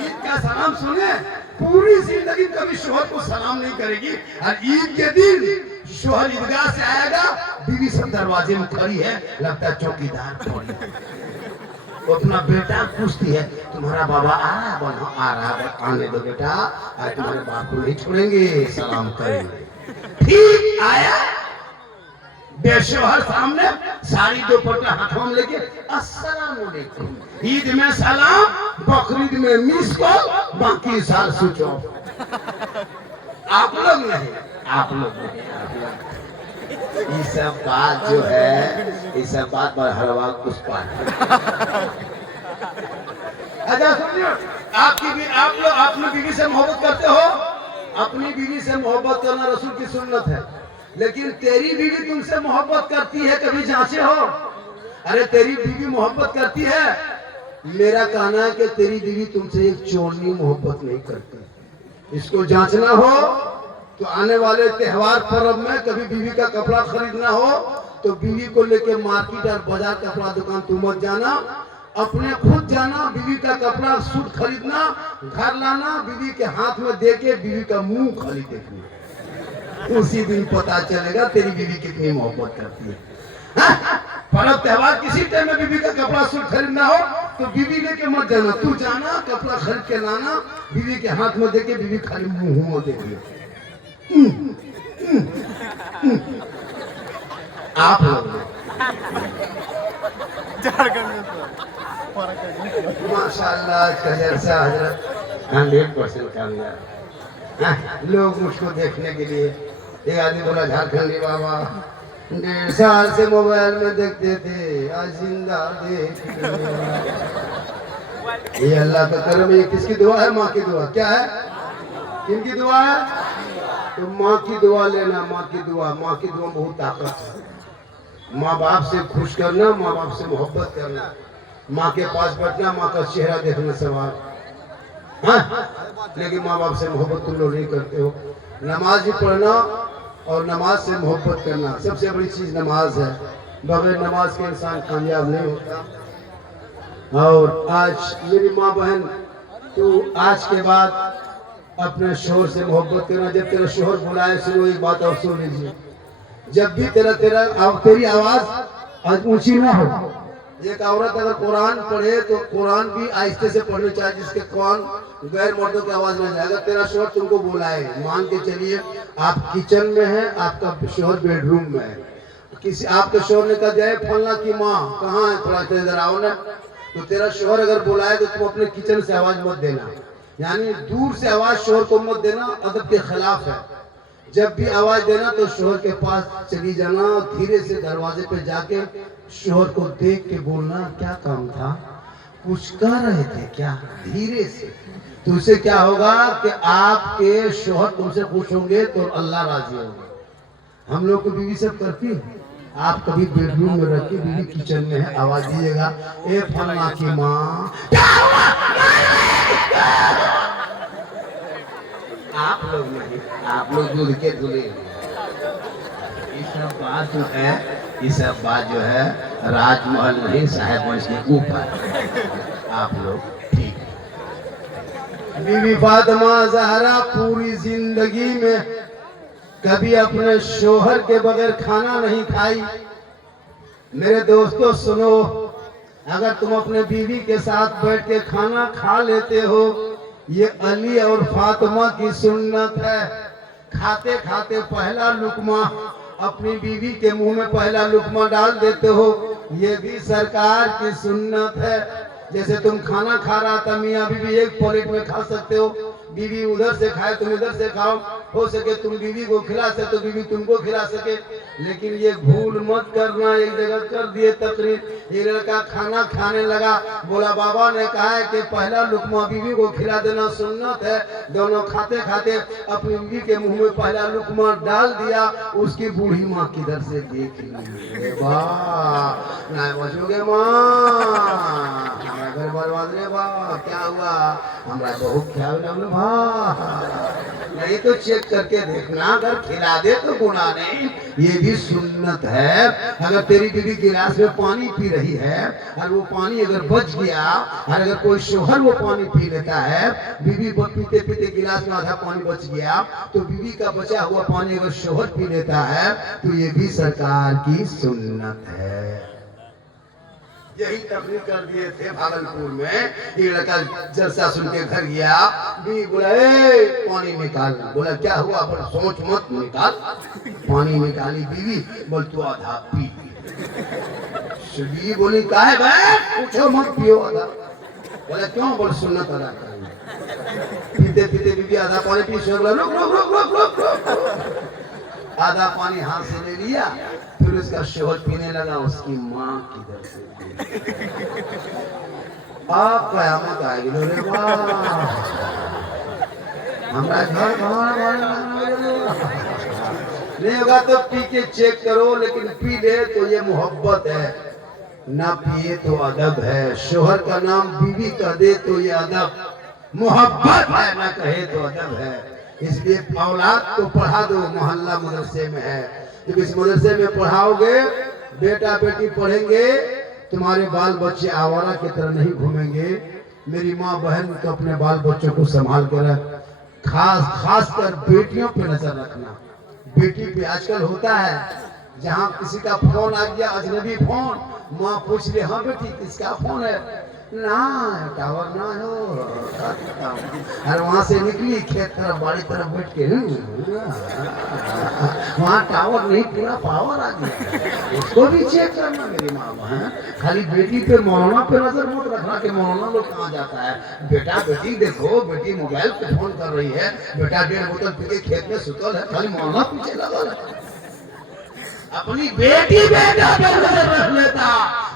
ईद का सलाम सुने, पूरी जिंदगी कभी शोहर को सलाम नहीं करेगी, और ईद के दिन शोहर ईदगाह से आएगा, बीवी सब दरवाजे में खड़ी है, लगता है चौकीदार खड़ी। तो अपना बेटा पूछती है तुम्हारा बाबा आ रहा? बोलो आ रहा है, आने दो बेटा, आज तुम्हारे बाप को नहीं छोड़ेंगे, सलाम करेंगे। ठीक आया, बेशोहर सामने, साड़ी दुपट्टा हाथों में लेके अस्सलाम वालेकुम। ईद में सलाम, बकरीद में मिस कॉल, बाकी साल स्विच ऑफ। आप लोग नहीं, आप लोग नहीं, आप लोग। ये सब बात जो है, ये सब बात पर हर वक्त उस पार। अच्छा सुनिए, आपकी भी, आप लोग अपनी बीवी से मोहब्बत करते हो? अपनी बीवी से मोहब्बत करना रसूल की सुन्नत है, लेकिन तेरी बीवी तुमसे मोहब्बत करती है, कभी जांचे हो? अरे तेरी बीवी मोहब्बत करती है, मेरा कहना है कि तेरी बीवी तुमसे एक चोरनी मोहब्बत नहीं करती। इसको जांचना हो तो आने वाले त्योहार पर्व में कभी बीवी का कपड़ा खरीदना हो तो बीवी को लेके मार्केट और बाजार कपड़ा दुकान तू मत जाना, अपने खुद जाना, बीवी का कपड़ा सूट खरीदना, घर लाना, बीवी के हाथ में देके बीवी का मुंह खाली देखना, उसी दिन पता चलेगा तेरी बीवी कितनी मोहब्बत करती है। पर्व त्योहार किसी टाइम में बीवी का कपड़ा सूट खरीदना हो तो बीवी लेके मत जाना, तू जाना, कपड़ा खरीद के लाना, बीवी के हाथ में देके बीवी खाली मुंह देखिए। आप लोग माशाल्लाह कहर से हजरत 100% कामयाब। लोग मुझको देखने के लिए, एक आदमी बोला झारखंडी बाबा 1.5 साल से मोबाइल में देखते थे, आज जिंदा देख ये अल्लाह का करम। ये किसकी दुआ है? माँ की दुआ। क्या है? किनकी दुआ है? तो माँ की दुआ लेना, माँ की दुआ। माँ की दुआ बहुत ताकत है। माँ बाप से खुश करना, माँ बाप से मोहब्बत करना, माँ के पास बैठना, माँ का चेहरा देखना सवाल। हाँ, लेकिन माँ बाप से मोहब्बत तुम लोग नहीं करते हो। नमाज भी पढ़ना और नमाज से मोहब्बत करना, सबसे बड़ी चीज नमाज है। बगैर नमाज के इंसान कामयाब नहीं होता। और आज मेरी माँ बहन, तू आज के बाद अपने शोहर से मोहब्बत करना। जब तेरा शोहर बुलाए सुनो एक बात और सुन लीजिए, जब भी तेरी आवाज आज ऊंची ना हो। एक औरत अगर कुरान पढ़े तो कुरान भी आहिस्ते से पढ़ना चाहिए, जिसके कान गैर मर्दों की आवाज में जाएगा। तेरा शोहर तुमको बुलाए, मान के चलिए आप किचन में है, आपका शोहर बेडरूम में है, किसी आपके शोहर ने कहा जाए फलना की माँ कहाँ है, थोड़ा इधर आओ ना। तो तेरा शोहर अगर बुलाए तो तुम अपने किचन से आवाज मत देना, यानी दूर से आवाज शोहर को मत देना, अदब के खिलाफ है। जब भी आवाज देना तो शोहर के पास चली जाना, धीरे से दरवाजे पे जाके शोहर को देख के बोलना, क्या काम था, कुछ कर रहे थे क्या, धीरे से। तो उससे क्या होगा कि आपके शोहर तुमसे खुश होंगे तो अल्लाह राजी होगा। हम लोग को बीवी सब करती है। आप कभी बेडरूम में रखिए, बीवी किचन में है, आवाज दीजिएगा, ए फलना की माँ, आप लोग नहीं, आप लोग दूध के दूल्हे। ये सब बात जो है, ये सब बात जो है राजमहल नहीं, साहेबगंज के ऊपर आप लोग ठीक। बीवी फातिमा ज़हरा पूरी जिंदगी में कभी अपने शोहर के बगैर खाना नहीं खाई। मेरे दोस्तों सुनो, अगर तुम अपने बीवी के साथ बैठ के खाना खा लेते हो, ये अली और फातिमा की सुन्नत है। खाते खाते पहला लुकमा अपनी बीवी के मुंह में पहला लुकमा डाल देते हो, ये भी सरकार की सुन्नत है। जैसे तुम खाना खा रहा था, मियाँ बीवी एक प्लेट में खा सकते हो, बीवी उधर से खाए तुम इधर से खाओ, हो सके तुम बीवी को खिला सके तो बीवी तुमको खिला सके। लेकिन ये भूल मत करना, एक जगह कर दिए तकरीर, ये लड़का खाना खाने लगा, बोला बाबा ने कहा है कि पहला लुकमा बीवी को खिला देना सुन्नत है। दोनों खाते खाते अपनी बीवी के मुंह में पहला लुकमा डाल दिया। उसकी बूढ़ी माँ किधर से देख ली, वाह नहीं बचोगे माँ, घर बर्बाद रे वाह, क्या हुआ हमारा बहुत ख्याल नहीं, तो चेक करके देखना, अगर खिला दे तो गुनाह नहीं, ये भी सुन्नत है। अगर तेरी बीवी गिलास में पानी पी रही है और वो पानी अगर बच गया, और अगर कोई शोहर वो पानी पी लेता है, बीवी पीते पीते गिलास में आधा पानी बच गया, तो बीवी का बचा हुआ पानी अगर शोहर पी लेता है तो ये भी सरकार की सुन्नत है। यही तकरीर कर दिए थे भागलपुर में। ये लड़का जलसा सुन के घर गया, बीवी बोला ए पानी निकाल, बोला क्या हुआ, बोला सोच मत निकाल। पानी निकाली बीवी, बोल तू आधा पी। बीवी बोली काहे बे, पूछो मत पियो आधा। बोला क्यों, बोल सुन्नत अदा करेंगे। पीते पीते बीवी आधा पानी पी, बोला रुक रुक रुक रुक रुक रुक, आधा पानी हाथ से ले लिया, फिर उसका शोहर पीने लगा, उसकी माँ किधर से आप कयामत आएगी। हमारा घर नहीं होगा तो पी के चेक करो, लेकिन पी ले तो ये मोहब्बत है। ना पिए तो अदब है, शोहर का नाम बीवी कह दे तो ये अदब, मोहब्बत है ना कहे तो अदब है। इसलिए औलाद को पढ़ा दो, मोहल्ला मदरसे में है। जब इस मदरसे में पढ़ाओगे, बेटा बेटी पढ़ेंगे, तुम्हारे बाल बच्चे आवारा की तरह नहीं घूमेंगे। मेरी माँ बहन को अपने बाल बच्चों को संभाल कर रख, खास कर बेटियों पे नजर रखना। बेटी पे आजकल होता है, जहाँ किसी का फोन आ गया, अजनबी फोन, माँ पूछ ले, हाँ बेटी किसका फोन है? ना टावर ना हो। अरे वहां से निकली खेत तरफ, बाड़ी तरफ बैठ के, वहाँ टावर नहीं, पूरा पावर आ गया, उसको भी चेक करना। मेरी माँ बहन, खाली बेटी पे मौलाना पे नजर मत रखना कि मौलाना लोग कहाँ जाता है। बेटा बेटी देखो, बेटी मोबाइल पे फोन कर रही है, बेटा 1.5 बोतल पी के खेत में सुतल है, खाली मौलाना पीछे लगा है। अपनी बेटी बेटा पे नजर रख लेता,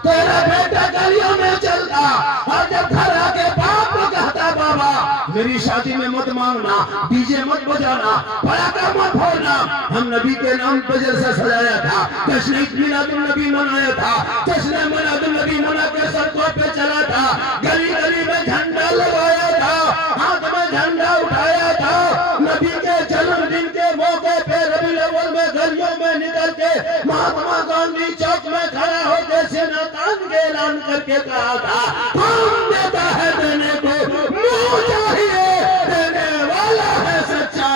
तेरा बेटा गलियों में चलता, और जब घर आके बाप को कहता, बाबा मेरी शादी में मत मांगना, डीजे मत बजाना, पटाखा मत फोड़ना, हम नबी के नाम पर जलसा सजाया था, जश्न मिलादुन नबी मनाया था, जश्न मिलादुन नबी मना के सड़कों पे चला था, गली गली में झंडा लगाया था, हाथ में झंडा उठाया था। नबी के जन्मदिन के मौके पे रबीउल अव्वल में गलियों में निकल के महात्मा गांधी चौक में खड़ा होकर सेना तान के ऐलान करके कहा था, कौन देता है देने को, मुंह चाहिए, देने वाला है सच्चा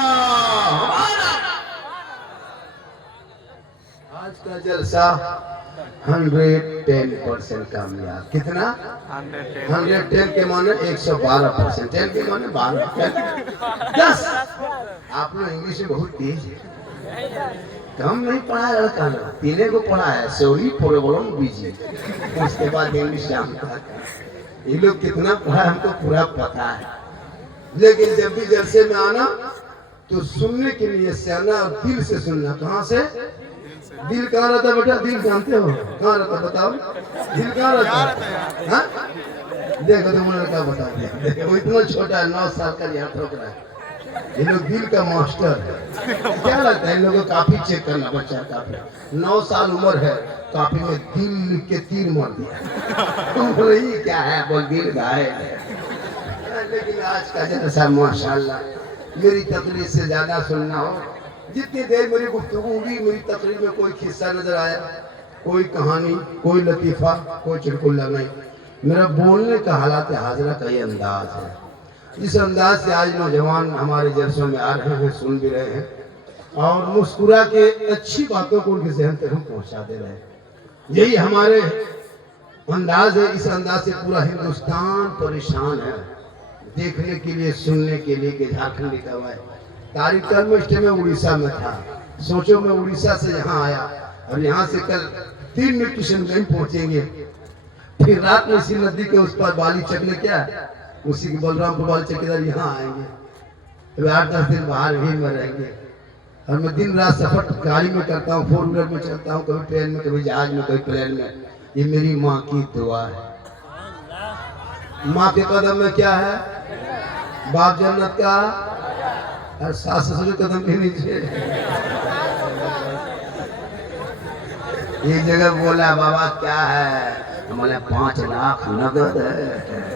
हमारा। आज का जलसा 110% कामयाब। कितना? 110 के माने 112%, 10 के माने 12, 10। आप लोग इंग्लिश में बहुत तेज है, कम नहीं पढ़ा है लड़का ना, 3 को पढ़ा है, सॉरी प्रॉब्लम बीजी, उसके बाद इंग्लिश जानता है। ये लोग कितना पढ़ा हमको पूरा पता है, लेकिन जब भी जलसे में आना तो सुनने के लिए से आना, और दिल से सुनना। कहाँ से? दिल कहाँ रहता है बेटा? दिल जानते हो कहाँ रहता है? बताओ, दिल कहाँ रहता है? हाँ? देखो तो लड़का बता दिया, वो इतना छोटा है, 9 साल का, यहाँ ठोक रहा है। ये लोग दिल का मास्टर है। क्या लगता है इन लोगों को? काफी चेक करना, बच्चा काफी 9 साल उम्र है, काफी में दिल लिख के 3 मार दिया। वही क्या है, बोल दिल गायब है। लेकिन आज का जलसा माशाल्लाह, मेरी तकरीर से ज्यादा सुनना हो, जितनी देर मेरी गुफ्तगू होगी, मेरी तकरीर में कोई किस्सा नजर आया, कोई कहानी, कोई लतीफा, कोई चुटकुला नहीं, मेरा बोलने का हालात हाजरा का ये अंदाज है। इस अंदाज से आज नौजवान हमारे जलसों में आ रहे हैं, सुन भी रहे हैं, और मुस्कुरा के अच्छी बातों को उनके जहन तक हम पहुंचा दे रहे हैं। यही हमारे अंदाज है। इस अंदाज से पूरा हिंदुस्तान परेशान है, देखने के लिए, सुनने के लिए कि झारखंड लिखा हुआ है। तारीख कल में उड़ीसा में था, सोचो मैं उड़ीसा से यहाँ आया, और यहाँ से कल 3 मिनट किशनगंज पहुंचेंगे, फिर रात में इसी नदी के उस पर बाली चकने, क्या उसी के बलरामपुर बाली चौकीदार यहाँ आएंगे, फिर 8-10 दिन बाहर ही में रहेंगे। और मैं दिन रात सफर गाड़ी में करता हूँ, 4 व्हीलर में चलता हूँ, कभी ट्रेन में, कभी जहाज में, कभी प्लेन में। ये मेरी माँ की दुआ है। माँ के कदम में क्या है? बाप जन्नत का, और सास ससुर कदम के नीचे। एक जगह बोला, बाबा क्या है? हमारे 5 लाख नगद है,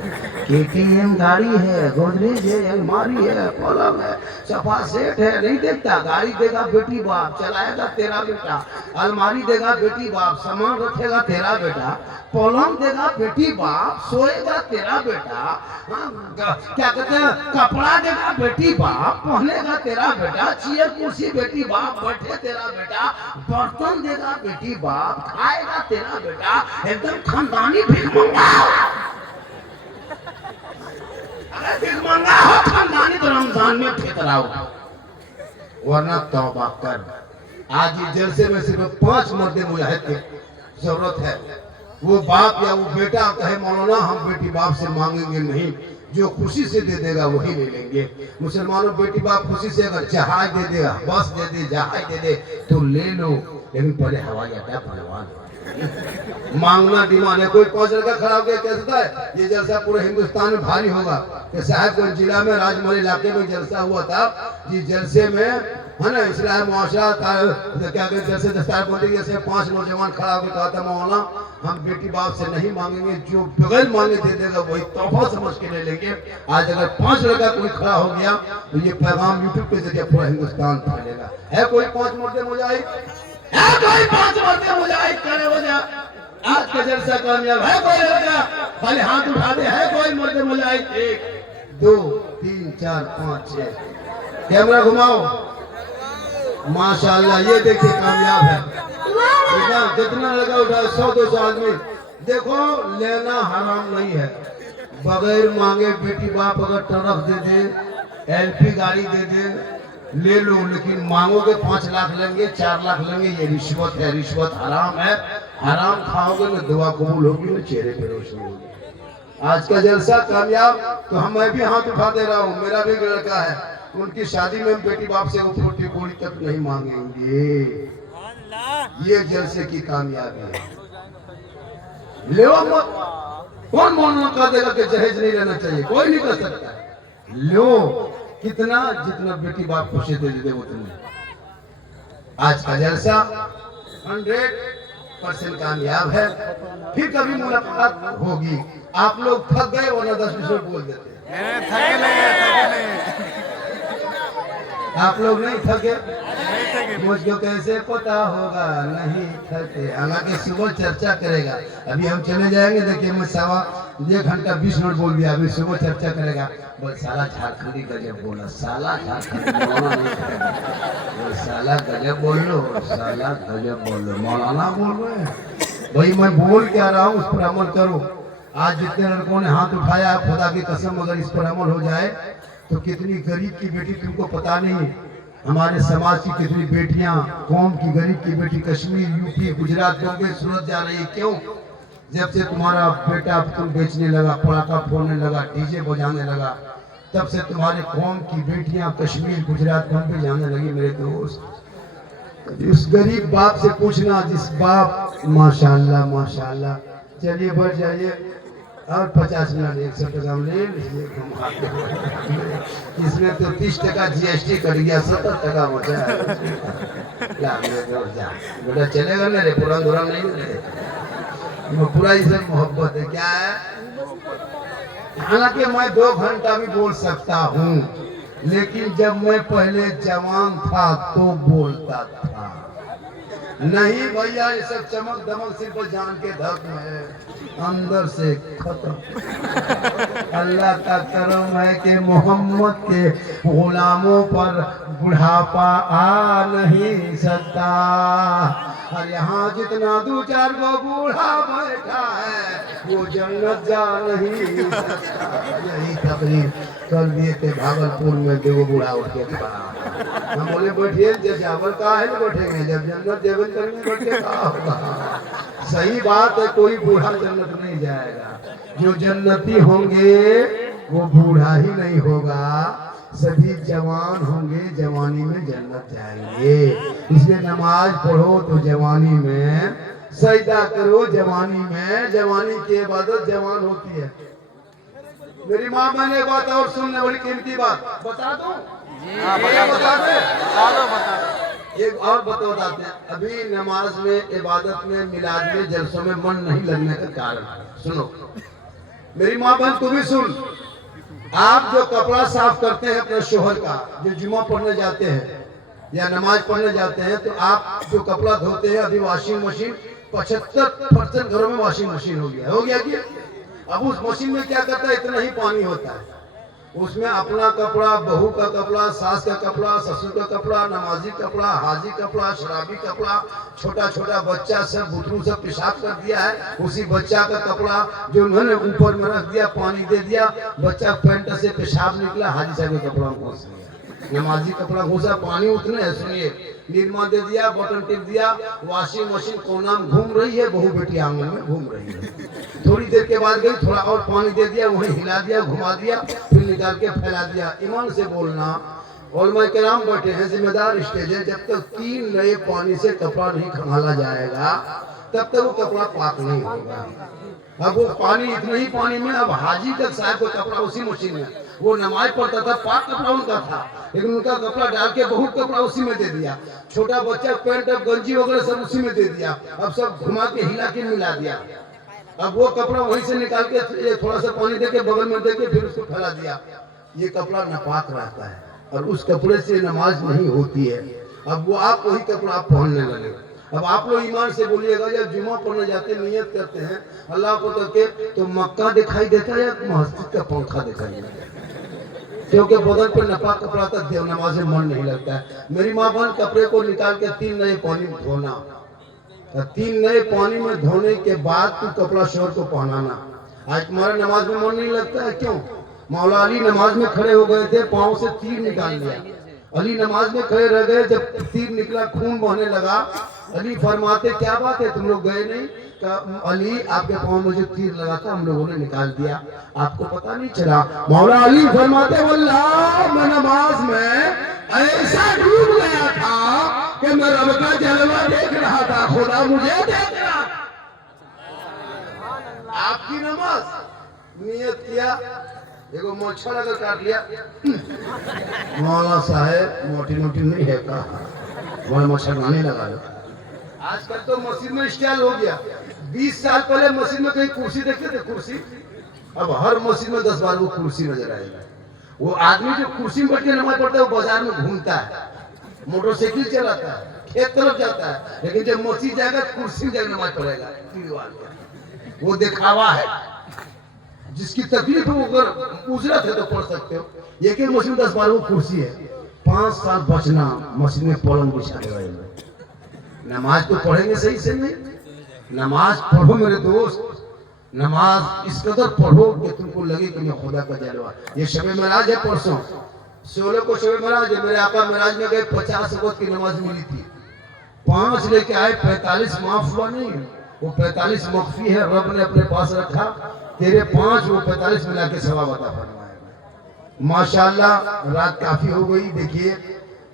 KTM गाड़ी है, गोदरेज है, अलमारी है, पलंग है, सोफा सेट है। नहीं देखता, गाड़ी देगा बेटी बाप, चलाएगा तेरा बेटा, अलमारी देगा बेटी बाप, सामान रखेगा तेरा बेटा, पलंग देगा बेटी बाप, सोएगा तेरा बेटा, क्या कहते हैं, कपड़ा देगा बेटी बाप, पहनेगा तेरा बेटा, चेयर कुर्सी बेटी बाप, बैठे तेरा बेटा, बर्तन देगा बेटी बाप, खाएगा तेरा बेटा, एकदम खानदानी भीख मंगा। अगर भीख मंगा हो खानदानी तो रमजान में फितराओ, वरना तौबा कर। आज इस जलसे में सिर्फ 5 मर्द मुजाहिद की जरूरत है। वो बाप या वो बेटा कहे, मौलाना हम बेटी बाप से मांगेंगे नहीं, जो खुशी से दे देगा वही ले लेंगे। मुसलमानों, बेटी बाप खुशी से अगर जहाज दे देगा, बस दे दे, जहाज दे दे तो ले लो, लेकिन पहले हवाई अड्डा बनवा लो। मांगना डिमांड है। कोई 5 लड़का खड़ा होकर कहता है ये जलसा पूरे हिंदुस्तान में भारी होगा। कि साहिबगंज जिला में राजमहल इलाके में जलसा हुआ था, जिस जलसे में है ना, इसलिए मुआशरा क्या कहते जैसे दस्तारबंदी जैसे 5 नौजवान खड़ा होकर कहा था मौलाना हम बेटी बाप से नहीं मांगेंगे, जो बगैर मांगे दे देगा वही तोहफा समझ के ले लेंगे। आज अगर 5 लड़का कोई खड़ा हो गया तो ये पैगाम यूट्यूब के जरिए पूरा हिंदुस्तान फैलेगा। है कोई 5 मर्दे मुजाहिद, है कोई 5 मर्दे मुजाहिद खड़े हो जा, आज का जलसा कामयाब है। कोई लड़का खाली हाथ उठा दे, है कोई मर्दे मुजाहिद? 1 2 3 4 5 6 कैमरा घुमाओ, माशाल्लाह ये देखिए कामयाब है। जितना लगा उठा 100-200 आदमी। देखो लेना हराम नहीं है, बगैर मांगे बेटी बाप अगर ट्रक दे दे, एलपी गाड़ी दे दे, ले लो, लेकिन मांगोगे 5 लाख लेंगे 4 लाख लेंगे, ये रिश्वत है, रिश्वत हराम है। हराम खाओगे ना दुआ कबूल होगी ना चेहरे पे रोशनी होगी। आज का जलसा कामयाब तो मैं भी हाथ उठा दे रहा हूँ, मेरा भी लड़का है, उनकी शादी में बेटी बाप से वो 40 कोड़ी तक नहीं मांगेंगे। ये जलसे की कामयाबी है। ले कौन मौलाना कर देगा कि जहेज नहीं लेना चाहिए? कोई नहीं कर सकता। लो कितना जितना बेटी बाप खुशी दे दे उतने। आज का जलसा 100% कामयाब है। फिर कभी मुलाकात होगी। आप लोग थक गए वरना 10 मिनट बोल देते। थके नहीं। आप लोग नहीं थके? मुझको कैसे पता होगा नहीं थके। हालांकि सुबह चर्चा करेगा। अभी हम चले जाएंगे, देखिए मैं 1 घंटा 20 मिनट बोल दिया, अभी सुबह चर्चा करेगा। बोल साला झारखंडी गजब बोला, साला झारखंडी मौलाना नहीं करेगा, बोल साला गजब बोल लो, साला गजब बोल लो, मौलाना बोल रहे हैं। भाई मैं बोल क्या रहा हूँ उस पर अमल करो। आज जितने लड़कों ने हाथ उठाया है, खुदा की कसम अगर इस पर अमल हो जाए तो कितनी गरीब की बेटी तुमको पता नहीं, हमारे समाज की कितनी बेटियां, कौम की गरीब की बेटी कश्मीर, यूपी, गुजरात, बॉम्बे, सूरत जा रही है। क्यों? जब से तुम्हारा बेटा तुम बेचने लगा, पटाखा फोड़ने लगा, डीजे बजाने लगा, तब से तुम्हारे कौम की बेटियां कश्मीर, गुजरात, बॉम्बे जाने लगी। मेरे दोस्त उस गरीब बाप से पूछना जिस बाप, माशाल्लाह माशाल्लाह। चलिए बढ़ जाइए और 50 मिनट 100 टका ले लीजिए। इसमें तो 30 टका GST कट गया, 70 टका बचा है। बेटा चलेगा ना रे, पूरा धुरा नहीं है, पूरा इसे मोहब्बत है। क्या है? हालांकि मैं 2 घंटा भी बोल सकता हूँ, लेकिन जब मैं पहले जवान था तो बोलता था। नहीं भैया ये सब चमक दमक सिर्फ जान के धक है, अंदर से खत्म। अल्लाह का करम है कि मोहम्मद के गुलामों पर बुढ़ापा आ नहीं सकता। और यहाँ जितना 2-4 गो बूढ़ा बैठा है वो जन्नत जा नहीं सकता। यही तकरीर कर दिए थे भागलपुर में, 2 बूढ़ा उठ के खड़ा। हम बोले बैठिए, जब जावर का है ना बैठेंगे, जब जन्नत देवन करेंगे बैठ के कहा होगा। सही बात है, कोई बूढ़ा जन्नत नहीं जाएगा। जो जन्नती होंगे वो बूढ़ा ही नहीं होगा, सभी जवान होंगे, जवानी में जन्नत जाएंगे। इसलिए नमाज पढ़ो तो जवानी में, सजदा करो जवानी में, जवानी की इबादत जवान होती है। मेरी माँ मैंने एक बात और सुनने बड़ी कीमती बात बता दूं? बता दे। एक और बताते हैं, अभी नमाज में, इबादत में, मिलाद में, जलसों में मन नहीं लगने का कारण सुनो। मेरी माँ बहन तू भी सुन। आप जो कपड़ा साफ करते हैं अपने शोहर का, जो जुम्मा पढ़ने जाते हैं या नमाज पढ़ने जाते हैं, तो आप जो कपड़ा धोते हैं, अभी वॉशिंग मशीन 75% घरों में वॉशिंग मशीन हो गया क्या? अब उस मशीन में क्या करता है, इतना ही पानी होता है, उसमें अपना कपड़ा, बहू का कपड़ा, सास का कपड़ा, ससुर का कपड़ा, नमाजी कपड़ा, हाजी कपड़ा, शराबी कपड़ा, छोटा छोटा बच्चा सब बुतरू सब पेशाब कर दिया है, उसी बच्चा का कपड़ा जो उन्होंने ऊपर में रख दिया, पानी दे दिया, बच्चा पैंट से पेशाब निकला, हाजी साहब का कपड़ा घुस गया, नमाजी कपड़ा घुसा, पानी उतने है। सुनिए, निरमा दे दिया, बटन टिप दिया, वॉशिंग मशीन कोना में घूम रही है, बहू बेटी आंगन में घूम रही है। थोड़ी देर के बाद गई, थोड़ा और पानी दे दिया, वहीं हिला दिया, घुमा दिया, फिर निकाल के फैला दिया। ईमान से बोलना, और मैं कराम बैठे हैं, जिम्मेदार स्टेज है, जब तक 3 नए पानी से कपड़ा नहीं खंगाला जाएगा तब तक वो कपड़ा पाक नहीं होगा। अब वो पानी, इतना ही पानी में अब हाजी तक साहब का कपड़ा उसी मशीन में, वो नमाज पढ़ता था, पाक कपड़ा उनका था, लेकिन उनका कपड़ा डाल के बहुत कपड़ा उसी में दे दिया। छोटा बच्चा पैंट और गंजी वगैरह सब उसी में दे दिया। अब सब घुमा के हिला के मिला दिया। अब वो कपड़ा वहीं से निकाल के थोड़ा सा पानी दे के बगल में दे के फिर उसको फैला दिया। ये कपड़ा नापाक रहता है और उस कपड़े से नमाज नहीं होती है। अब वो आप वही कपड़ा आप पहनने लगे। अब आप लोग ईमान से बोलिएगा, जब जुमा पढ़ने जाते नियत करते हैं अल्लाह को करके, तो मक्का दिखाई देता है या मस्जिद का पंखा दिखाई देता है? क्योंकि बदन पे नापाक कपड़ा तक नमाज में मन नहीं लगता है। मेरी माँ बहन कपड़े को निकाल के 3 नए पानी में धोना, 3 नए पानी में धोने के बाद तू कपड़ा शोर को पहनाना। आज तुम्हारा नमाज में मन नहीं लगता है, क्यों? मौला अली नमाज में खड़े हो गए थे, पाँव से तीर निकाल लिया। अली नमाज में खड़े रह गए, जब तीर निकला खून बहने लगा, अली फरमाते क्या बात है तुम लोग गए नहीं? अली आपके पाँव में जो तीर लगा था हम लोगों ने निकाल दिया, आपको पता नहीं चला? मौला अली फरमाते वल्लाह मैं नमाज में ऐसा डूब गया था कि मैं रब का जलवा देख रहा था, खुदा मुझे देख रहा था। आपकी नमाज नियत किया, देखो मच्छर अगर काट लिया, मौला साहेब मोटी मोटी नहीं है का वह मच्छरदानी लगा लो। आजकल तो मस्जिद में स्टाइल हो गया। 20 साल पहले मस्जिद में कहीं कुर्सी देखते थे, कुर्सी, अब हर मस्जिद में 10-12 वो कुर्सी नजर आएगा। वो आदमी जो कुर्सी में बैठ के नमाज पढ़ता है वो बाजार में घूमता है, मोटरसाइकिल चलाता है, खेत तरफ जाता है, लेकिन जब मस्जिद जाएगा कुर्सी में जाकर नमाज पढ़ेगा। वो दिखावा है। जिसकी तकलीफ है वो अगर उजरत है तो पढ़ सकते हो। एक एक मस्जिद में 10-12 कुर्सी है। 5 साल बचना मस्जिद में पलंग बिछा देगा। नमाज तो पढ़ेंगे सही से नहीं। नमाज पढ़ो मेरे दोस्त, नमाज इस कदर पढ़ो कि तुमको लगे कि मैं खुदा का जलवा। ये शब मेराज है, परसों 16 को शब मेराज है। मेरे आका मेराज में गए, 50 वक्त की नमाज मिली थी, 5 लेके आए, 45 माफ हुआ नहीं। वो 45 मख्फी है, रब ने अपने पास रखा। तेरे 5 वो 45 मिला के सवाब अता फरमाएगा। माशाल्लाह रात काफी हो गई। देखिए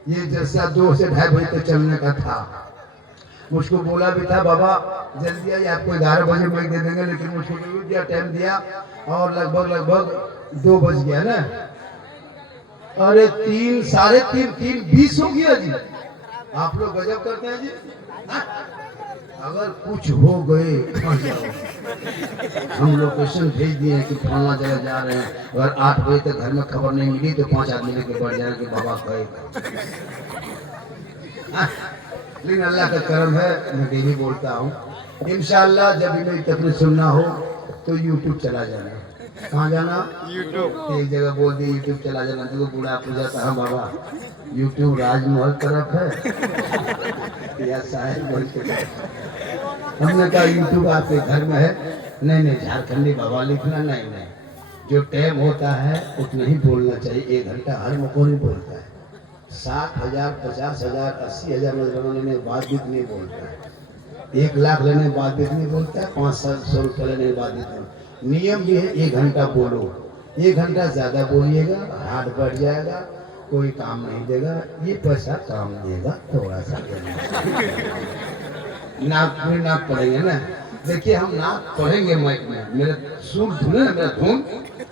ये जैसा 2 से 2:30 बजे तक चलने का था। मुझको बोला भी था बाबा जल्दी आइए, आपको 11 बजे मैं दे देंगे, लेकिन मुझको जो दिया टाइम दिया और लगभग 2 बज गया ना। अरे 3, साढ़े 3:20 हो गया जी। आप लोग गजब करते हैं जी। अगर कुछ हो गए हम लोकेशन भेज दिए कि फलाना जगह जा रहे हैं, अगर 8 बजे तक घर में खबर नहीं मिली तो 5 आदमी लेके बढ़ जाना कि बाबा गए। लेकिन अल्लाह का करम है, मैं डेली बोलता हूँ इंशाअल्लाह जब भी मेरी तकरीर सुनना हो तो यूट्यूब चला जाना। कहाँ जाना? यूट्यूब। एक जगह बोल दी यूट्यूब चला जाना, तो बूढ़ा पूजा था बाबा यूट्यूब राजमहल तरफ है या साहिब बोल के। हमने कहा यूट्यूब आपके घर में है? नहीं झारखंडी बाबा लिखना। नहीं, जो टाइम होता है उतना ही बोलना चाहिए। 1 घंटा हर मौका नहीं बोलता है। 60,000 50,000 80,000 नजर लेने के बाद भी नहीं बोलता है। 1 लाख लेने के बाद भी नहीं बोलता है। 500 रुपये लेने के बाद भी। नियम ये है 1 घंटा बोलो। 1 घंटा ज्यादा बोलिएगा हाथ बढ़ जाएगा, कोई काम नहीं देगा। ये पैसा काम देगा थोड़ा सा नाक पढ़ेंगे ना। देखिए हम नाक पढ़ेंगे माइक में, मेरा सुर धुने ना, मेरा धुन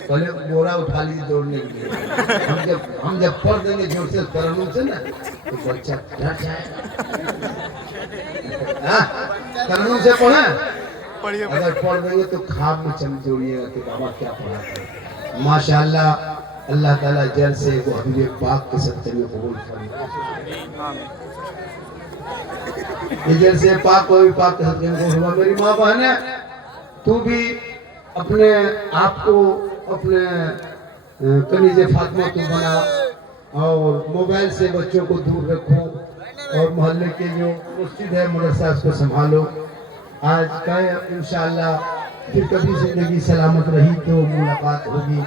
पहले बोरा उठा लीजिए दौड़ने के लिए। हम जब पढ़ देंगे जोर से तरन्नुम से ना तो बच्चा डर जाएगा। तरन्नुम से पढ़े, अगर पढ़ देंगे तो खाब में चमचोड़िएगा कि बाबा क्या पढ़ा था। माशाअल्लाह अल्लाह ताला जल से वो हबीब पाक के सत्य में कबूल फरमाए। जल से पाक को भी पाक के सत्य में कबूल। मेरी माँ बहन है, तू भी अपने आप को अपने कनीज़े फातिमा तू बना और मोबाइल से बच्चों को दूर रखो और मोहल्ले के जो मस्जिद है मदरसा उसको संभालो। आज का इंशाअल्लाह फिर कभी जिंदगी सलामत रही तो मुलाकात होगी।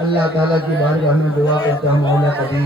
अल्लाह ताला की बारगाह में दुआ करता हूँ मौला कभी